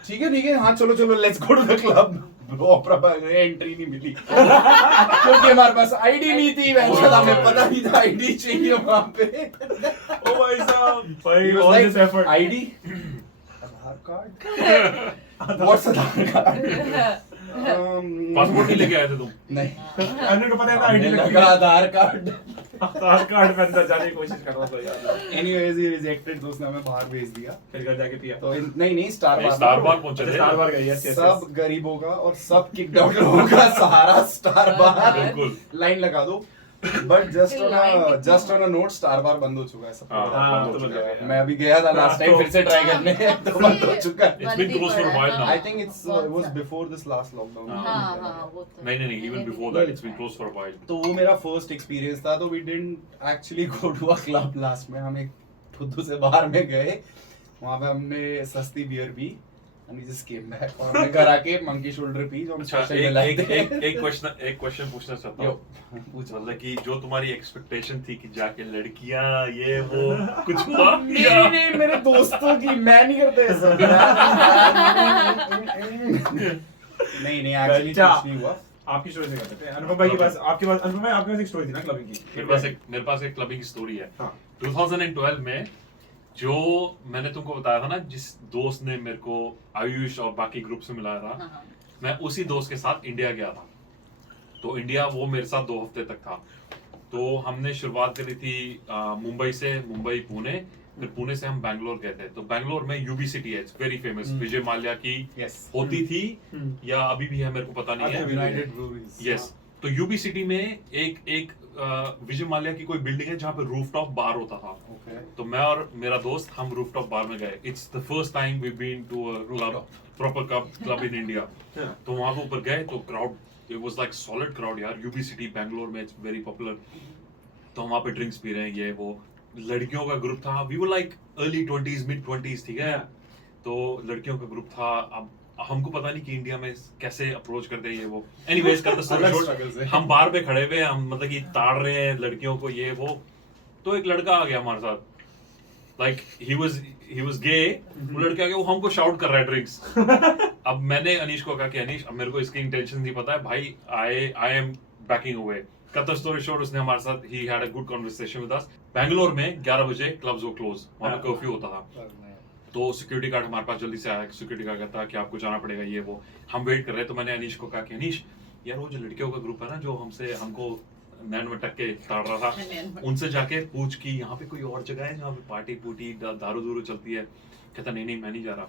ठीक है, हाँ चलो let's go to the club. Bro opera bar entry नहीं मिली क्योंकि हमारे पास आईडी नहीं थी, वैसे हमें पता नहीं था आईडी चाहिए वहां पे। ओ भाई साहब, भाई He was all like, this effort. ID, Aadhaar card, what's Aadhaar card, passport नहीं लेके आए थे तुम? नहीं, अन्य को पता है ना आईडी हमें लगी लगा है। आधार कार्ड। आधार कार्ड पे अंदर जाने की कोशिश कर रहा था यार। एनीवेज ही रिजेक्टेड, तो उसने हमें बाहर भेज दिया। फिर घर जाके पिया। तो नहीं स्टार बार, स्टार बार पहुंचे थे। स्टार बार गई, यस यस। सब गरीबों का और सब किक आउट लोगों का सहारा स्टार बार, बिल्कुल। लाइन लगा दो। But just on a note, star bar बंद हो चुका है, सब हाँ, बंद हो तो चुका है। बंद हो मैं अभी गया था लास्ट टाइम, फिर से ट्राई करने, तो बंद हो चुका है। It's been closed for a while now. I think it was before this last lockdown. हाँ, वो तो नहीं, even before that it's been closed for a while. तो वो मेरा फर्स्ट एक्सपीरियंस था, तो we didn't actually go to a club last में, हम एक खुद से बाहर में गए, वहाँ पे हमने सस्ती बियर पी and we just came back, और हमने घर आके मंकी शोल्डर पी जो हम अच्छा, स्पेशल में लाए थे। एक क्वेश्चन पूछना चाहता यो, हूँ। पूछो। मतलब कि जो तुम्हारी एक्सपेक्टेशन थी कि जाके लड़कियां ये वो कुछ हुआ नहीं, मेरे दोस्तों की, मैं नहीं करता ये सब। नहीं एक्चुअली अच्छा। कुछ नहीं हुआ। आपकी स्टोरी से करते हैं। अनुपम भाई के पास, आपके पास, अनुपम भाई आपके पास एक स्टोरी थी ना क्लबिंग की। मेरे पास एक क्लबिंग स्टोरी है। हाँ। 2012 में जो मैंने तुमको बताया था ना, जिस दोस्त ने मेरे को आयुष और बाकी ग्रुप से मिलाया था, हाँ, मैं उसी दोस्त के साथ इंडिया गया था। तो इंडिया वो मेरे साथ 2 हफ्ते तक था। तो हमने शुरुआत करी थी मुंबई से, मुंबई पुणे, फिर पुणे से हम बैंगलोर गए थे। तो बैंगलोर में यूबी सिटी है, वेरी फेमस, विजय माल्या की Yes. होती थी या अभी भी है, मेरे को पता नहीं है। United Breweries. यस, तो यूबी सिटी में एक विजय माल्या की कोई बिल्डिंग है जहाँ पे रूफटॉप बार होता था। Okay. तो मैं और मेरा दोस्त हम रूफटॉप बार में गए। It's the first time we been to a club, proper club in India. तो वहां पे ऊपर गए तो crowd, it was like solid crowd यार। यूबी सिटी बैंगलोर में इट्स वेरी पॉपुलर। तो वहां पे ड्रिंक्स पी रहे हैं, ये वो। लड़कियों का ग्रुप था, we were like early 20s mid 20s, ठीक है। तो लड़कियों का ग्रुप था। अब हमको पता नहीं कि इंडिया में कैसे अप्रोच करते हैं ये वो। एनीवेज कर द अलग struggle से। हम बार पे खड़े हुए, हम मतलब कि ताड़ रहे हैं लड़कियों को, ये वो। तो एक लड़का आ गया हमारे साथ, लाइक ही वाज गे। वो लड़का आ गया, वो हमको शाउट कर रहा है ड्रिंक्स। अब मैंने अनीश को कहा कि अनीश, अब मेरे को इसकी इंटेंशन नहीं पता है भाई, I am banking away. Cut the story short, उसने हमारे साथ, he had a good conversation with us. Bangalore में 11 बजे क्लब्स वो क्लोज, वहां पे कर्फ्यू होता था। तो सिक्योरिटी गार्ड हमारे पास जल्दी से आया। सिक्योरिटी गार्ड कहता कि आपको जाना पड़ेगा, ये वो। हम वेट कर रहे हैं। तो मैंने अनीश को कहा कि अनीश यार, वो जो लड़कियों का ग्रुप है ना, जो हमको नैन में टक के ताड़ रहा था, उनसे जाके पूछ कि यहाँ पे कोई और जगह है जहाँ पे पार्टी पूटी दारू दूरू चलती है। कहता नहीं मैं नहीं जा रहा।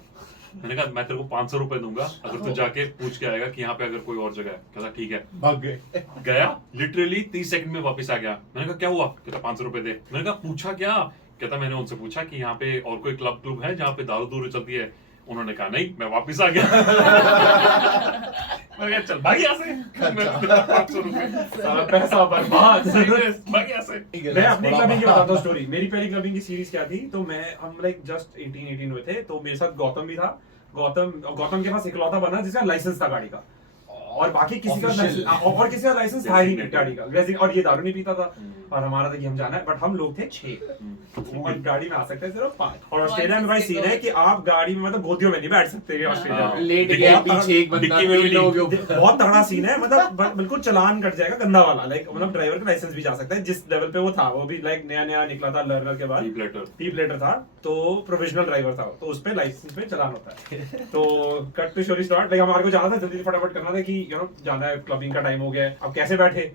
मैंने कहा मैं तेरे को 500 रुपए दूंगा अगर तू जाके पूछ के आएगा कि यहाँ पे अगर कोई और जगह है। कहता ठीक है। भाग गए। गया, लिटरली 30 सेकंड में वापस आ गया। मैंने कहा क्या हुआ? कहता 500 रुपए दे। मैंने कहा पूछा क्या? कहता मैंने उनसे पूछा कि यहाँ पे और कोई क्लब है जहाँ पे दारू दूरू चलती है। उन्होंने कहा नहीं, मैं वापस आ गया। मैं कहा चल भाग यहाँ से। 500 रुपए सारा पैसा बर्बाद। भाग यहाँ से। मैं अपनी क्लबिंग की बताता हूँ स्टोरी। मेरी पहली क्लबिंग की सीरीज क्या थी, तो हम लाइक जस्ट 18 हुए थे। तो मेरे साथ गौतम भी था। गौतम के पास इकलौता बना जिसका लाइसेंस था गाड़ी का, और बाकी किसी का लाइसेंस था ही नहीं गाड़ी का। और ये दारू नहीं पीता था, और हमारा था कि हम जाना है। बट हम लोग थे 6 और गाड़ी में आ सकते हैं सिर्फ 5। और ऑस्ट्रेलिया में भाई सीन है कि आप गाड़ी में मतलब गोदियों में नहीं बैठ सकते ऑस्ट्रेलिया में। लेट गया पीछे एक बंदा, 3 लोग हो गए। बहुत तगड़ा सीन है, मतलब बिल्कुल चालान कट जाएगा गंदा वाला। लाइक मतलब ड्राइवर का लाइसेंस भी जा सकता है जिस लेवल पे वो था। वो भी लाइक नया निकला था लर्नर के बाद, टी प्लेटर था, तो प्रोफेशनल ड्राइवर था, तो उस पे लाइसेंस पे चालान होता है। तो cut to story start, like हमारे को जाना था जल्दी फटाफट करना था कि जाना है, क्लबिंग का टाइम हो गया है। अब कैसे बैठे,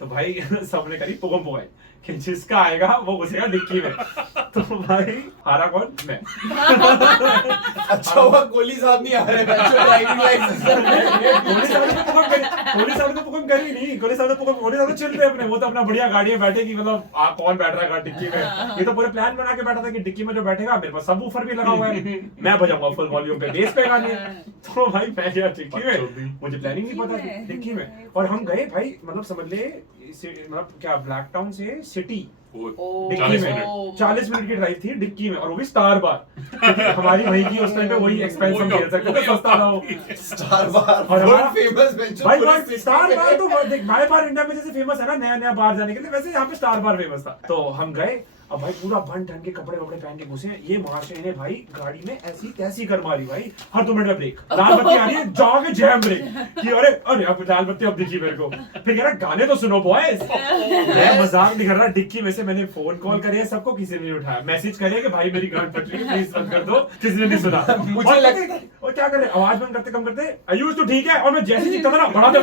तो भाई सबने करी पुगम पुगाई कि जिसका आएगा वो घुसेगा डिक्की में। तो भाई हारा कौन? मैं। अच्छा हुआ कोहली साहब नहीं आ रहे, बच्चों ड्राइविंग लाइसेंस कोहली साहब ने पुगम करी नहीं। कोहली साहब तो चिल रहे अपने, वो तो अपना बढ़िया गाड़ी में बैठे कि मतलब कौन बैठ रहा है डिक्की में। ये तो पूरे प्लान बना के बैठा था कि डिक्की में जो बैठेगा, मेरे पास सब ऊपर भी लगा हुआ है, मैं बजाऊंगा फुल वॉल्यूम पे बेस पे गाने। तो भाई मैं गया डिक्की में, मुझे प्लानिंग नहीं पता थी डिक्की में। और हम गए भाई, मतलब समझ ले मतलब क्या, ब्लैक टाउन से सिटी डिक्की में 40 मिनट की ड्राइव थी डिक्की में, और वो भी स्टार बार। हमारी वही की उस टाइम पे वही एक्सपेंस हम खेल सकते थे, सस्ता था वो स्टार बार। और हमारा फेमस भाई स्टार बार तो देख, बाय बार इंडिया में जैसे फेमस है ना नया बार जाने के लिए, वैसे यहाँ पे स्टार बार फेमस था। तो हम गए, अब भाई पूरा बन ठन के कपड़े पहन के घुसे। ये महाशय ने भाई गाड़ी में ऐसी तैसी कर मारी भाई, हर 2 मिनट में ब्रेक, लाल बत्ती आ रही है, जाके जैम ब्रेक कि अरे अब लाल बत्ती अब दिखी मेरे को। फिर कह रहा गाने तो सुनो बॉयज। मैं मजाक नहीं कर रहा, डिक्की में से मैंने फोन कॉल करे सबको, किसी ने नहीं उठाया। मैसेज करे कि भाई मेरी गांड फट रही है, प्लीज बंद कर दो, किसी ने नहीं सुना। मुझे लगता है और क्या करे, आवाज बंद करते कम करते, आयुष तो ठीक है, और मैं जैसे जीता था ना बढ़ाते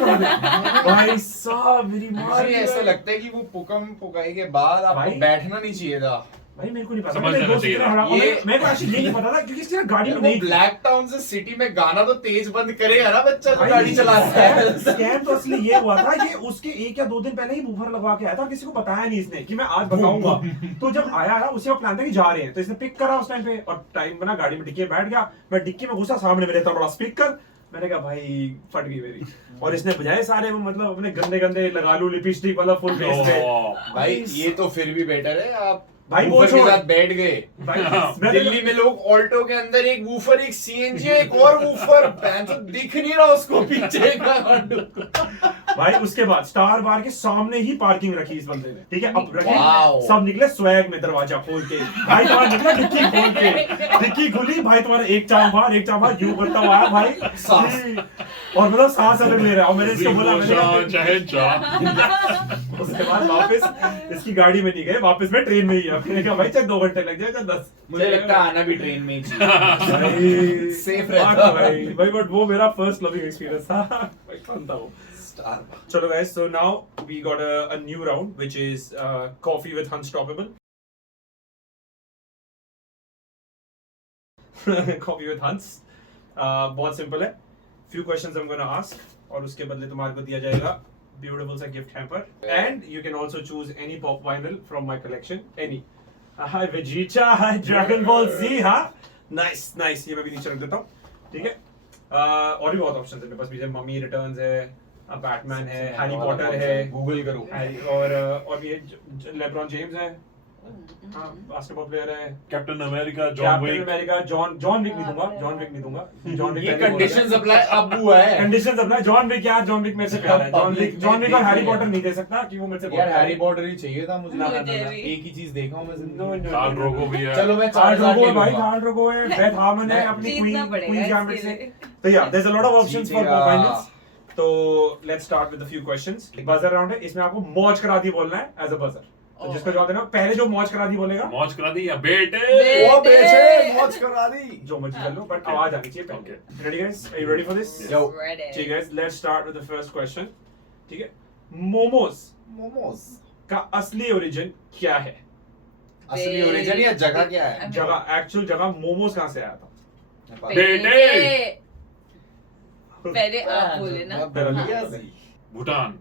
भाई साहब मेरी माँ। ऐसा लगता है कि वो पुकम पुकाई के बाद आपको बैठना नहीं चाहिए था भाई। मेरे को नहीं पता, समझ मेरे लेना दोस्त चाहिए ने हरा, मेरे को एक्चुअली ये नहीं पता था क्योंकि इसकी गाड़ी में नहीं, ब्लैक टाउन से सिटी में गाना तो तेज बंद करेगा ना बच्चा जो गाड़ी चला रहा है। स्कैम तो असली ये हुआ था, ये उसके 1 या 2 दिन पहले ही बूफर लगवा के आया था, और किसी को बताया नहीं इसने कि मैं आज बताऊंगा। तो जब आया ना उसी का प्लान था कि जा रहे हैं, तो इसने पिक करा उस टाइम पे, और टाइम बना, गाड़ी में डिक्की में बैठ गया। मैं डिक्की में घुसा, सामने मेरे इतना बड़ा स्पीकर, मैंने कहा भाई फट गई मेरी। और इसने बजाए सारे वो मतलब अपने गंदे गंदे लगा लू लिपस्टिक वाला फुल फेस पे। भाई ये तो फिर भी बेटर है, आप भाई वो वूफर के साथ बैठ गए। भाई दिल्ली में लोग ऑल्टो के अंदर एक वूफर, एक सीएनजी, एक और वूफर, दिख नहीं रहा उसको पीछे का। भाई उसके बाद स्टार बार के सामने ही पार्किंग रखी इस बंदे ने, ठीक है। अब रखी, वाओ। सब निकले स्वैग में, दरवाजा खोल के भाई, तुम्हारा निकला डिक्की खोल के, डिक्की खुली भाई, तुम्हारा एक चाम बाहर यूं करता हुआ आया भाई, और मतलब सांस अलग ले रहा है। और मैंने इसको बोला, मैंने चाहे उसके बाद वापस इसकी गाड़ी में नहीं गए, वापस में ट्रेन में ही है। मैंने कहा भाई चाहे 2 घंटे लग जाए चाहे 10। मुझे लगता है आना भी ट्रेन में ही चाहिए। Safe रहता। भाई बट वो मेरा फर्स्ट लविंग एक्सपीरियंस था। भाई फन था वो। Star. चलो guys, so now we got a new round which is coffee with Unstoppable. Coffee with Hans. बहुत सिंपल है। Few questions I'm gonna ask और उसके बदले तुम्हारे को दिया जाएगा beautiful सा gift hamper and you can also choose any pop vinyl from my collection, any. Hi Vegeta, hi Dragon Ball Z, हाँ nice ये मैं भी नीचे रख देता हूँ, ठीक है। और भी बहुत ऑप्शंस है मेरे पास, पीछे मम्मी रिटर्न्स है, बैटमैन है, हैरी पॉटर है, गूगल करो। और ये लेब्रॉन जेम्स है, हाँ बास्केटबॉल प्लेयर है, Captain America, John Captain Wick. America, John Wick नहीं दूंगा, जॉन विक ये कंडीशंस अप्लाई अब हुआ है। कंडीशंस अपना, जॉन विक यार, जॉन विक मेरे से प्यार है, जॉन विक और हैरी पॉटर नहीं दे सकता कि वो मेरे से यार बहुत हैरी पॉटर ही चाहिए था मुझे। मुझे भी। एक ही चीज देखा हूं मैं जिंदगी में। कार्ल ड्रोगो भी है। चलो मैं चार्ल्स चार्ल्स रोगो है भाई, लूंगा। चार्ल्स रोगो है, बेथ हार्मन है, अपनी जीतना क्वीन पड़ेगा गैम्बिट इसके से। लिए। तो या there is a lot of options for जीतेगा। फाइनल्स। तो let's start with the few questions. Buzzer round है, इसमें आपको मौज करा दी बोलना है एज अ बजर। तो जिसका जवाब देना, पहले जो मौज करा दी बोलेगा, मौज करा दी या बेटे। वो बेटे मौज करा दी। जो मर्जी कर लो बट आवाज आनी चाहिए पहले। Ready guys, are you ready for this? Yo. Ready. ठीक है guys, let's start with the first question. ठीक है, मोमोज मोमोज का असली ओरिजिन क्या है? असली ओरिजिन या जगह क्या है? जगह, एक्चुअल जगह मोमोज कहां से आया था? नेपाल। बेटे। पहले आप बोले ना। मैं बोल गया हाँ। जी। भूटान।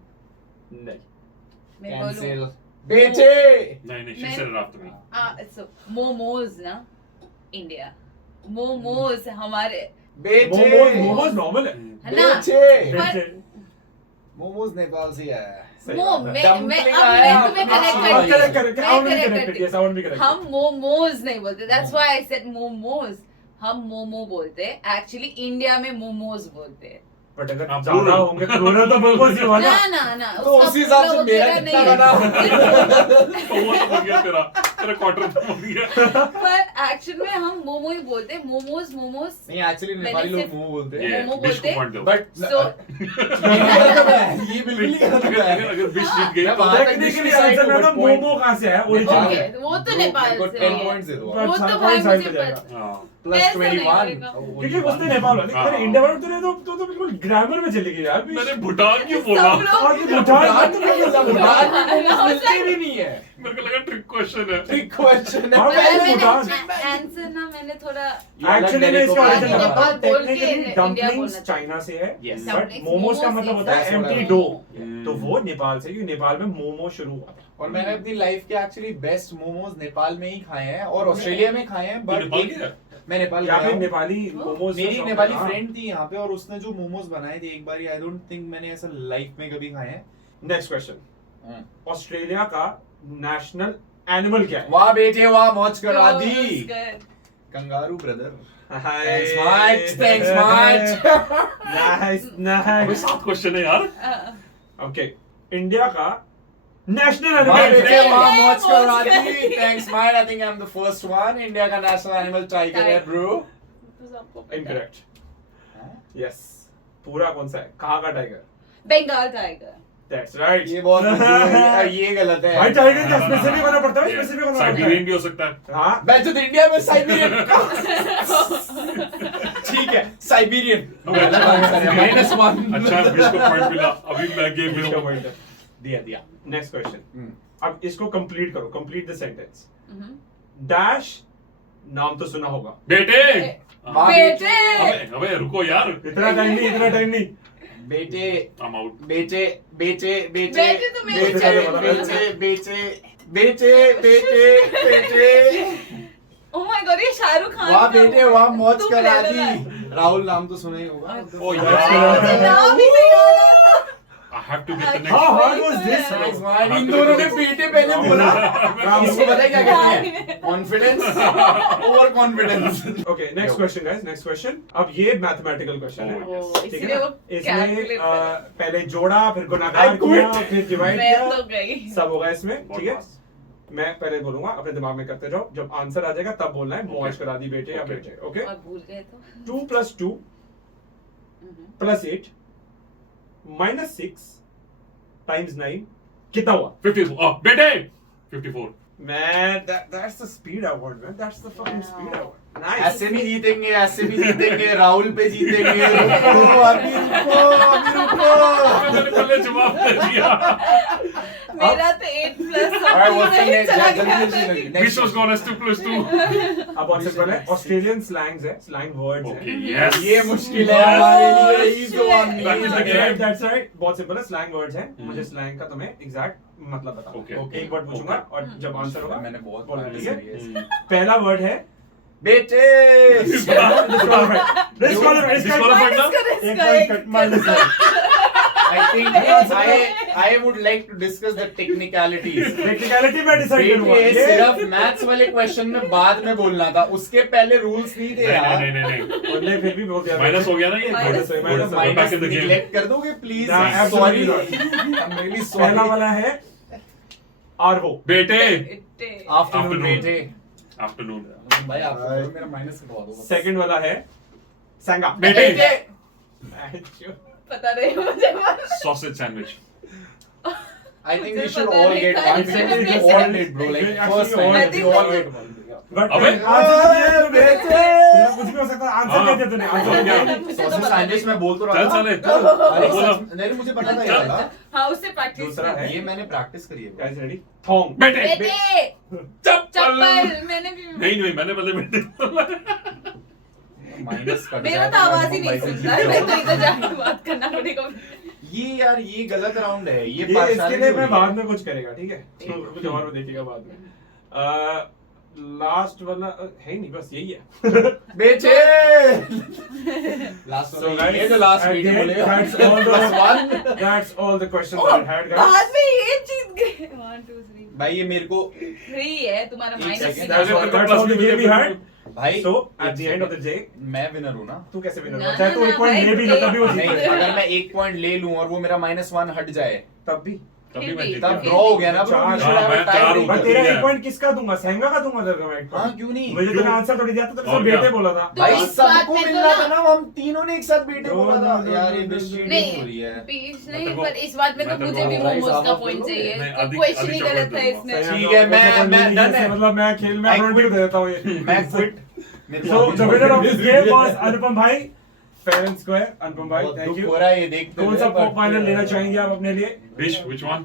नहीं। मैं बोलूं। कैंसिल। बेटे। नहीं she मैं- said it after me. so momos ना, इंडिया। मोमोज हमारे बेटे। मोमोज नॉर्मल है। है ना। बेटे। मोमोज नेपाल से आया है। सही मो बात है। मैं Dumpling अब आया, मैं तुम्हें हाँ, कनेक्ट correct, करती I want to be मैं connected, yes, I want to be connected. हम मोमोज नहीं बोलते, that's why I said momos. हम मोमो बोलते हैं, एक्चुअली इंडिया में मोमोज बोलते हैं। बट अगर हाँ, ज्यादा plural. होंगे प्लूरल तो मोमोज ही होगा। ना तो उसका उसी हिसाब से पूरा मेरा वगैरह कितना नहीं है। तो वो तो हो गया तेरा क्वार्टर तो हो गया। पर एक्चुअल में हम मोमो ही बोलते हैं, मोमोज। नहीं एक्चुअली नेपाली लोग मोमो बोलते हैं। ये मोमो डिश बोलते को पॉइंट दो। बट So- ये बिल्कुल ही गलत है। अगर डिश जीत गई मैं तो वहाँ तक टेक्निकली decide आंसर हूँ, में तो but point- मोमो कहां से आया नेपाल ओरिजिन? Okay, वो तो नेपाल मेरे को से 10 है। पॉइंट्स दे दो। बट वो तो सारा भाई point साइड मुझे पे जाएगा। पता- हाँ। प्लस ऐसा नहीं 21। होएगा। क्योंकि उसने नेपाल वाले, हाँ। अरे इंडिया वाले तो बिल्कुल ग्रामर में चली गई यार। मैंने भूटान क्यों सब बोला? लोग- और ये भूटान तो भूटान में मोमोज मिलते भी नहीं है। मेरे को लगा ट्रिक क्वेश्चन है। Trick question है। हाँ, मैंने भूटान। आंसर ना मैंने थोड़ा एक्चुअली मैं इसका Direct ओरिजिन को बताता हूँ। नेपाल बोल के टेक्निकली इंडिया डम्पलिंग्स बोलना चाहिए। चाइना से है, Yes. बट Dumplings, मोमोज का momos मतलब yes. होता है That's what empty I do. Hmm. तो वो नेपाल से, क्योंकि नेपाल में मोमो शुरू हुआ था। और मैंने अपनी लाइफ के एक्चुअली बेस्ट मोमोज नेपाल में ही खाए हैं और ऑस्ट्रेलिया में खाए हैं। तू बट नेपाल गया? मैं नेपाल यहाँ गया पे हूँ। नेपाली मोमोज मेरी नेपाली फ्रेंड थी यहाँ पे और उसने जो मोमोज बनाए थे एक बार, आई डोंट थिंक मैंने ऐसा लाइफ में कभी खाए हैं। नेक्स्ट क्वेश्चन, ऑस्ट्रेलिया का नेशनल एनिमल क्या है? वाह बेटे वाह, मौज करा दी। good. Kangaroo brother. Hi. Thanks much, thanks much. Nice अबे नाइस। 7 क्वेश्चन है यार। ओके, इंडिया का नेशनल वाह एनिमल बेटे है? वाह, मौज करा मौज करा दी। Thanks man, I think I'm the first one. India का नेशनल एनिमल टाइगर है ब्रो। तो सबको पता है। इनकरेक्ट। यस, पूरा कौन सा है? कहाँ का tiger? Bengal tiger. That's right. ये बहुत ये गलत है। भाई टाइगर का स्पेसिफिक होना पड़ता है, स्पेसिफिक होना पड़ता साइबेरियन है। भी हो सकता है। हाँ मैं तो इंडिया में साइबेरियन। ठीक है। साइबेरियन। -1। अच्छा विश को पॉइंट मिला। अभी मैं गेम इसका में पॉइंट है। दिया। नेक्स्ट क्वेश्चन, अब इसको कंप्लीट करो, complete the sentence. Hmm. Dash नाम तो सुना होगा। बेटे। वाह बेटे। अबे रुको यार। इतना टाइम नहीं, इतना टाइम नहीं। बेटे I'm out. बेचे बेचे बेचे बेचे तो मेरे बेचे चले। बेचे बेचे बेचे बेचे। Oh my God, ये शाहरुख खान वाह का बेटे वाह, मौज तुम करा level दी। है। राहुल नाम तो सुना ही होगा। Oh मुझे yes. नाम ही नहीं याद आता। I have to get the How next. hard was this? Thanks man, इन दोनों ने बेटे पहले बोला। इसको पता है क्या कहते हैं? Confidence, over confidence. Okay, next question guys, next question. अब ये मैथमेटिकल क्वेश्चन है। Oh, ओ, ठीक है इसलिए ना? वो इसमें calculate कर रहा है। पहले जोड़ा, फिर गुणाकार I quit. किया, फिर डिवाइड मैं किया, तो गई। सब होगा इसमें। बहुत ठीक है, fast. मैं पहले बोलूंगा, अपने दिमाग में करते जाओ, जब आंसर आ जाएगा तब बोलना है मौज करा दी बेटे या Okay. बेटे। ओके, और भूल गए तो 2 + 2 + 8 - 6 × 9 कितना हुआ? 54. Oh, बेटे 54. Man, that's the speed award, man. That's the fucking speed award. Nice. ऐसे नहीं जीतेंगे, ऐसे भी जीतेंगे, राहुल पे जीतेंगे। रुको, अभी रुको। मैंने पहले जवाब दे दिया। मेरा तो 8+ Alright, what's the नहीं next? चला जल्दी गया। जल्दी Vishwas gone as 2+2. अब बहुत सिंपल है, ऑस्ट्रेलियन स्लैंग्स है, स्लैंग वर्ड्स Okay, है। yes. ये मुश्किल है हमारे लिए। He's the one. Practice That's again. right, that's right. बहुत सिंपल है, स्लैंग वर्ड्स हैं। मुझे स्लैंग का तुम्हें एग्जैक्ट मतलब बताओ। Okay. एक वर्ड पूछूंगा और जब आंसर होगा मैंने बहुत बोलो, practice ठीक है? करी है। पहला वर्ड है बेटे। disqualified Disqualified ना? एक point cut minus I think I would like to discuss the technicalities. Technicality में डिसाइड करूंगा बेटे ये सिर्फ मैथ्स वाले क्वेश्चन में बाद में बोलना था, उसके पहले रूल्स नहीं थे यार। नहीं। और नहीं फिर भी बोल दिया माइनस हो गया ना ये? Minus Good, हो गया, good. minus Back in the game. Neglect कर दोगे please? Nah, sorry, absolutely I'm really पहला sorry। वाला है आरवो। बेटे इट्टे। आफ्टरनून बेटे। आफ्टरनून भाई आप मेरा माइनस करवा दो। सेकंड वाला है संगा। बेटे पता नहीं मुझे बस। Sausage sandwich. I think we मुझे should पता all नहीं get था। one. We should alternate, bro. Like Actually, first time, alternate. we all get one. But अबे! कुछ भी हो सकता है, आंसर हाँ। दे दे तूने, आंसर हो दे गया। दे। मुझे तो सॉसेज पता सैंडविच नहीं। मैं बोल तो चल रहा था। साले अरे बोला नहीं, मुझे पता था ये वाला। हाँ उससे प्रैक्टिस दूसरा है। ये मैंने प्रैक्टिस करी है bro। Guys ready? थोंग। बेटे बेटे चप्पल. चप्पल मैंने भी नहीं मैंने पहले बेटे बोला. माइनस कट मेरा जाए तो आवाज ही नहीं भाई से सुन जीत रहा है, मैं तो जाऊंगा। इधर जाके बात करना पड़ेगा। ये यार ये गलत राउंड है, ये ये इसके partiality लिए हो मैं रही है। बाद में कुछ करेगा, ठीक है? तो कुछ और देखेगा बाद में। लास्ट वाला है ही नहीं, बस यही है। बेचे लास्ट So वाला guys, ये तो last at video the end, बोलेगा। that's all the- Plus one। That's all the questions that I had, guys. बाद में ये जीत गए। 1 2 3 भाई ये मेरे को 3 है तुम्हारा एक minus. second, That's all the game we had. भाई So at the end of the day, मैं विनर हूँ ना। तू कैसे विनर ना, हुआ? चाहे तू ना, एक पॉइंट भाई, ले भी ले तभी वो नहीं, जीत अगर मैं 1 पॉइंट ले लूं और वो मेरा -1 हट जाए तब भी। तभी मैं जीत तब गया. ड्रॉ हो गया ना bro। चार- We should हाँ, have a मैं tie चार हूँ, बट breaker। तेरा ठीक है। एक पॉइंट किसका दूंगा? सहंगा का दूंगा तेरे को मैं एक हाँ point। क्यों नहीं? मुझे क्यों? तेरा आंसर थोड़ी दिया था, तो और बेटे क्या? बोला था। तो भाई इस बात सबको में तो मिलना ना- था ना, हम तीनों ने एक साथ बेटे No, बोला no, था no, यार। no, ये no, बेस्ट no, चीटिंग हो रही है। पीस मैं नहीं, तो पर इस बात में तो मैं तो मुझे भी बोल रहा हूँ, मोमोज का साहब पॉइंट बोलो। चाहिए। मैं तो अधिक- क्वेश्चन ही अधिक गलत था चॉकलेट इसमें। दूंगा। ठीक है, मैं done है। मतलब मैं खेल में I अपॉइंट quit. दे देता हूँ ये। मैं quit. So the winner of this game was अनुपम भाई, fair and square. अनुपम भाई, बहुत thank दुख you. हो रहा है ये देखते कौन हुए, सा but, फाइनल लेना चाहेंगे आप अपने लिए? Dish, which one?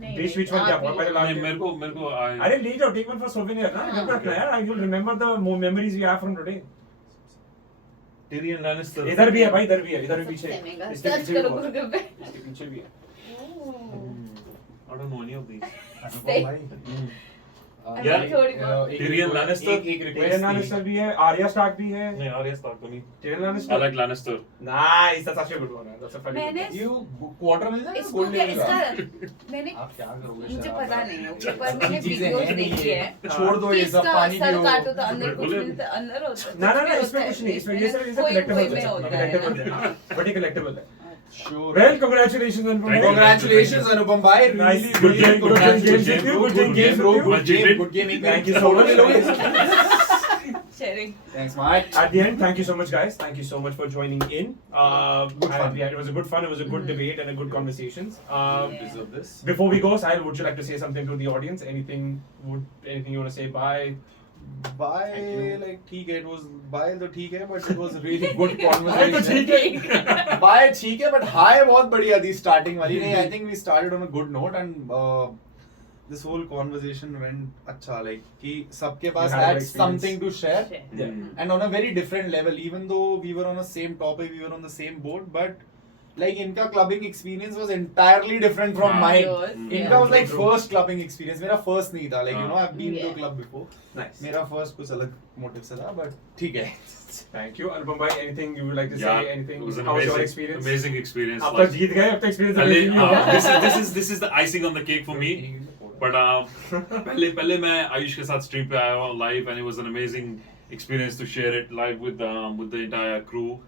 नहीं, Dish which one क्या? आप ही- पहले लास्ट नहीं, मेरे को अरे ले जाओ, take one for souvenir ना, घर पे रखना यार. I will remember the memories we have from today. Tyrion Lannister. इधर भी है भाई, इधर भी है, इधर भी पीछे. सस्ते में इसके सर्च पीछे भी करो बहुत है. गूगल पे। इसके पीछे भी है. I don't know any of these. सही। यार, थोड़ी बहुत। Tyrion Lannister. एक Tyrion रिक्वेस्ट Lannister भी है, Arya Stark भी है. नहीं, Arya Stark तो नहीं. Tyrion I Lannister. like Lannister. Nice, that's actually a good one. That's a funny मैंने one. यू क्वार्टर मिल जाएगा इसको गोल्ड क्या लेवल इसका का। मैंने आप क्या करोगे? मुझे शराब पता का? नहीं है, पर मैंने चीजें वीडियोस हैं नहीं देखी ये। है। छोड़ दो ये सब, इसका पानी सर पियो। काटो तो अंदर कुछ बोले- मिलता है, अंदर होता है। ना ना ना, कुछ इसमें भी कुछ नहीं, इसमें ये सब कोई- कोई कलेक्टिबल में है, होता है कलेक्टिबल ना। है, बट ये कलेक्टिबल है. Sure. Well, congratulations Anupam Thank bhai. you. Congratulations Anupam bhai. Nice. Really, Good really game, good game, congratulations. games with you, good Good game, game, bro. with you. Good game, good game. Thank you so much. Sharing. Thanks, mate. At the end, thank you so much, guys. Thank you so much for joining in. Good fun. Yeah, it was a good fun. It was a good debate and a good conversations. You deserve this. Before we go, Sahil, would you like to say something to the audience? Anything you want to say? Bye. Bye, like ठीक है, it was bye तो ठीक है, but it was really good Bye तो conversation. ठीक है. Bye ठीक है, but hi बहुत बढ़िया थी starting वाली. नहीं, I think we started on a good note and This whole conversation went अच्छा, like कि सबके पास You had had experience. something to share. Yeah. And on a very different level, even though we were on the same topic, we were on the same boat, but like इनका clubbing experience was entirely different from हाँ. mine. Yours, इनका yeah. was like True. first clubbing experience. मेरा first नहीं था, like you know I've been to a Yeah. club before. Nice. मेरा first कुछ अलग motive से था, but ठीक है. Thank you, Anupam bhai. Anything you would like to say? Yeah, Anything? it was an How was your amazing, experience? amazing experience. अब तक जीत गए, अब तक experience पहले amazing ही होगा. this is the icing on the cake for me. But पहले मैं आयुष के साथ stream पे आया हूँ live and it was an amazing experience to share it live with the entire crew.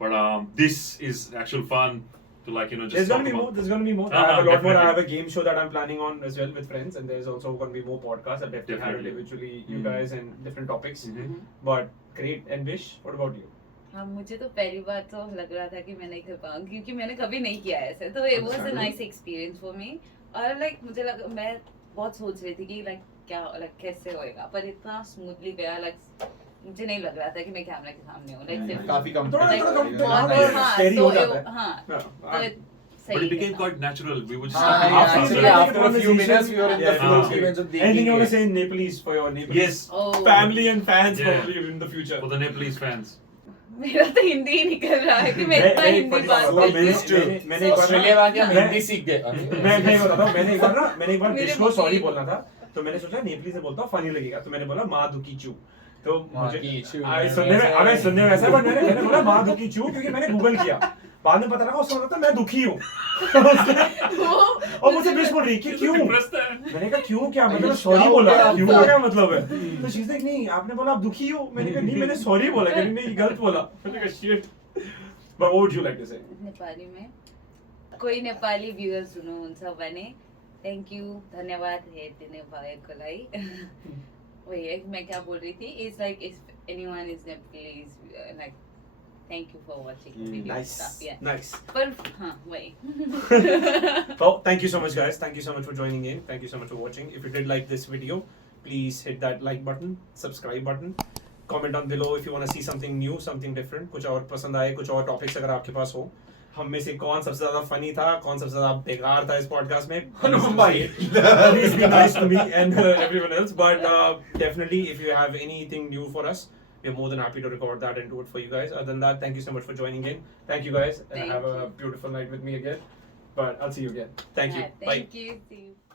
But this is actual fun to like just There's gonna talk be more. about. There's gonna be more. I Uh-huh, have a lot more. I definitely. have a game show that I'm planning on as well with friends, and there's also gonna be more podcasts. I'll definitely have Definitely. individually you Mhm. guys and different topics. Mhm. But great. And Vish, what about you? हाँ, मुझे तो पहली बार तो लग रहा था कि मैं नहीं कर पाऊंगी, क्योंकि मैंने कभी नहीं किया ऐसे, तो it was a nice experience for me. और लाइक मुझे लगा, मैं बहुत सोच रही थी कि लाइक क्या लाइक कैसे होएगा, पर इतना स्मूथली गया, लाइक मुझे नहीं लग रहा था कि मैं कैमरा के सामने हूँ, लाइक सिर्फ काफी कम थोड़ा- like, थोड़ा- बहुत थोड़ा- हाँ, scary तो हो जाता है। हाँ हाँ, तो But सही it became था। quite natural. We would just हाँ, After yeah, actually, the after a few minutes, we were in the Yeah. flow Ah. sequence of Anything you want to the say in Nepalese for your Nepalese Yes. Oh. family and fans Yeah. probably in the future? for the Nepalese fans. मेरा तो हिंदी ही निकल रहा है कि मैं इतना हिंदी बात मैंने करती हूँ। मैंने एक बार ऑस्ट्रेलिया में आके हम मैं- हिंदी सीख गए मैं नहीं बताता हूँ, मैंने एक बार मेरे डिश को मुंह सॉरी की- बोलना था, तो मैंने सोचा नेपली से बोलता हूँ फनी लगेगा, तो मैंने बोला माँ दुखी चू, तो माँ मुझे की चू, सुनने में ऐसा, बट मैंने बोला माँ दुखी चू क्योंकि मैंने गूगल किया, बाद में पता लगा उसका मतलब मैं दुखी हूँ। और मुझे बिश बोल रही कि क्यों, Impressed है. मैंने कहा क्यों, क्या मतलब क्या सॉरी हो बोला, गया क्यों आपको? क्या मतलब है, तो शी इज लाइक नहीं आपने बोला आप दुखी हो, मैंने कहा नहीं मैंने सॉरी बोला, कह रही नहीं गलत बोला, मैंने कहा shit, but what would you like to say? Nepali में कोही नेपाली भ्युअर्स हुनुहुन्छ भने थ्याङ्क यू, धन्यवाद हेरिदिनु भएकोलाई। वही मैं क्या बोल रही थी, it's like if anyone is Nepalese like thank you for watching the video stuff या Nice. पर हाँ वही Well, thank you so much, guys. Thank you so much for joining in. Thank you so much for watching. If you did like this video, please hit that like button, subscribe button, comment down below if you want to see something new, something different. कुछ और पसंद आए, कुछ और topics अगर आपके पास हो, हम में से कौन सबसे ज्यादा फनी था, कौन सबसे ज्यादा बेकार था इस पॉडकास्ट में, अनुपम भाई। please be nice to me and everyone else. But definitely, if you have anything new for us, we're more than happy to record that and do it for you guys. Other than that, thank you so much for joining in. Thank you guys, and Thank have a you. beautiful night with me again. But I'll see you again. Thank you. Bye. Thank you, see you.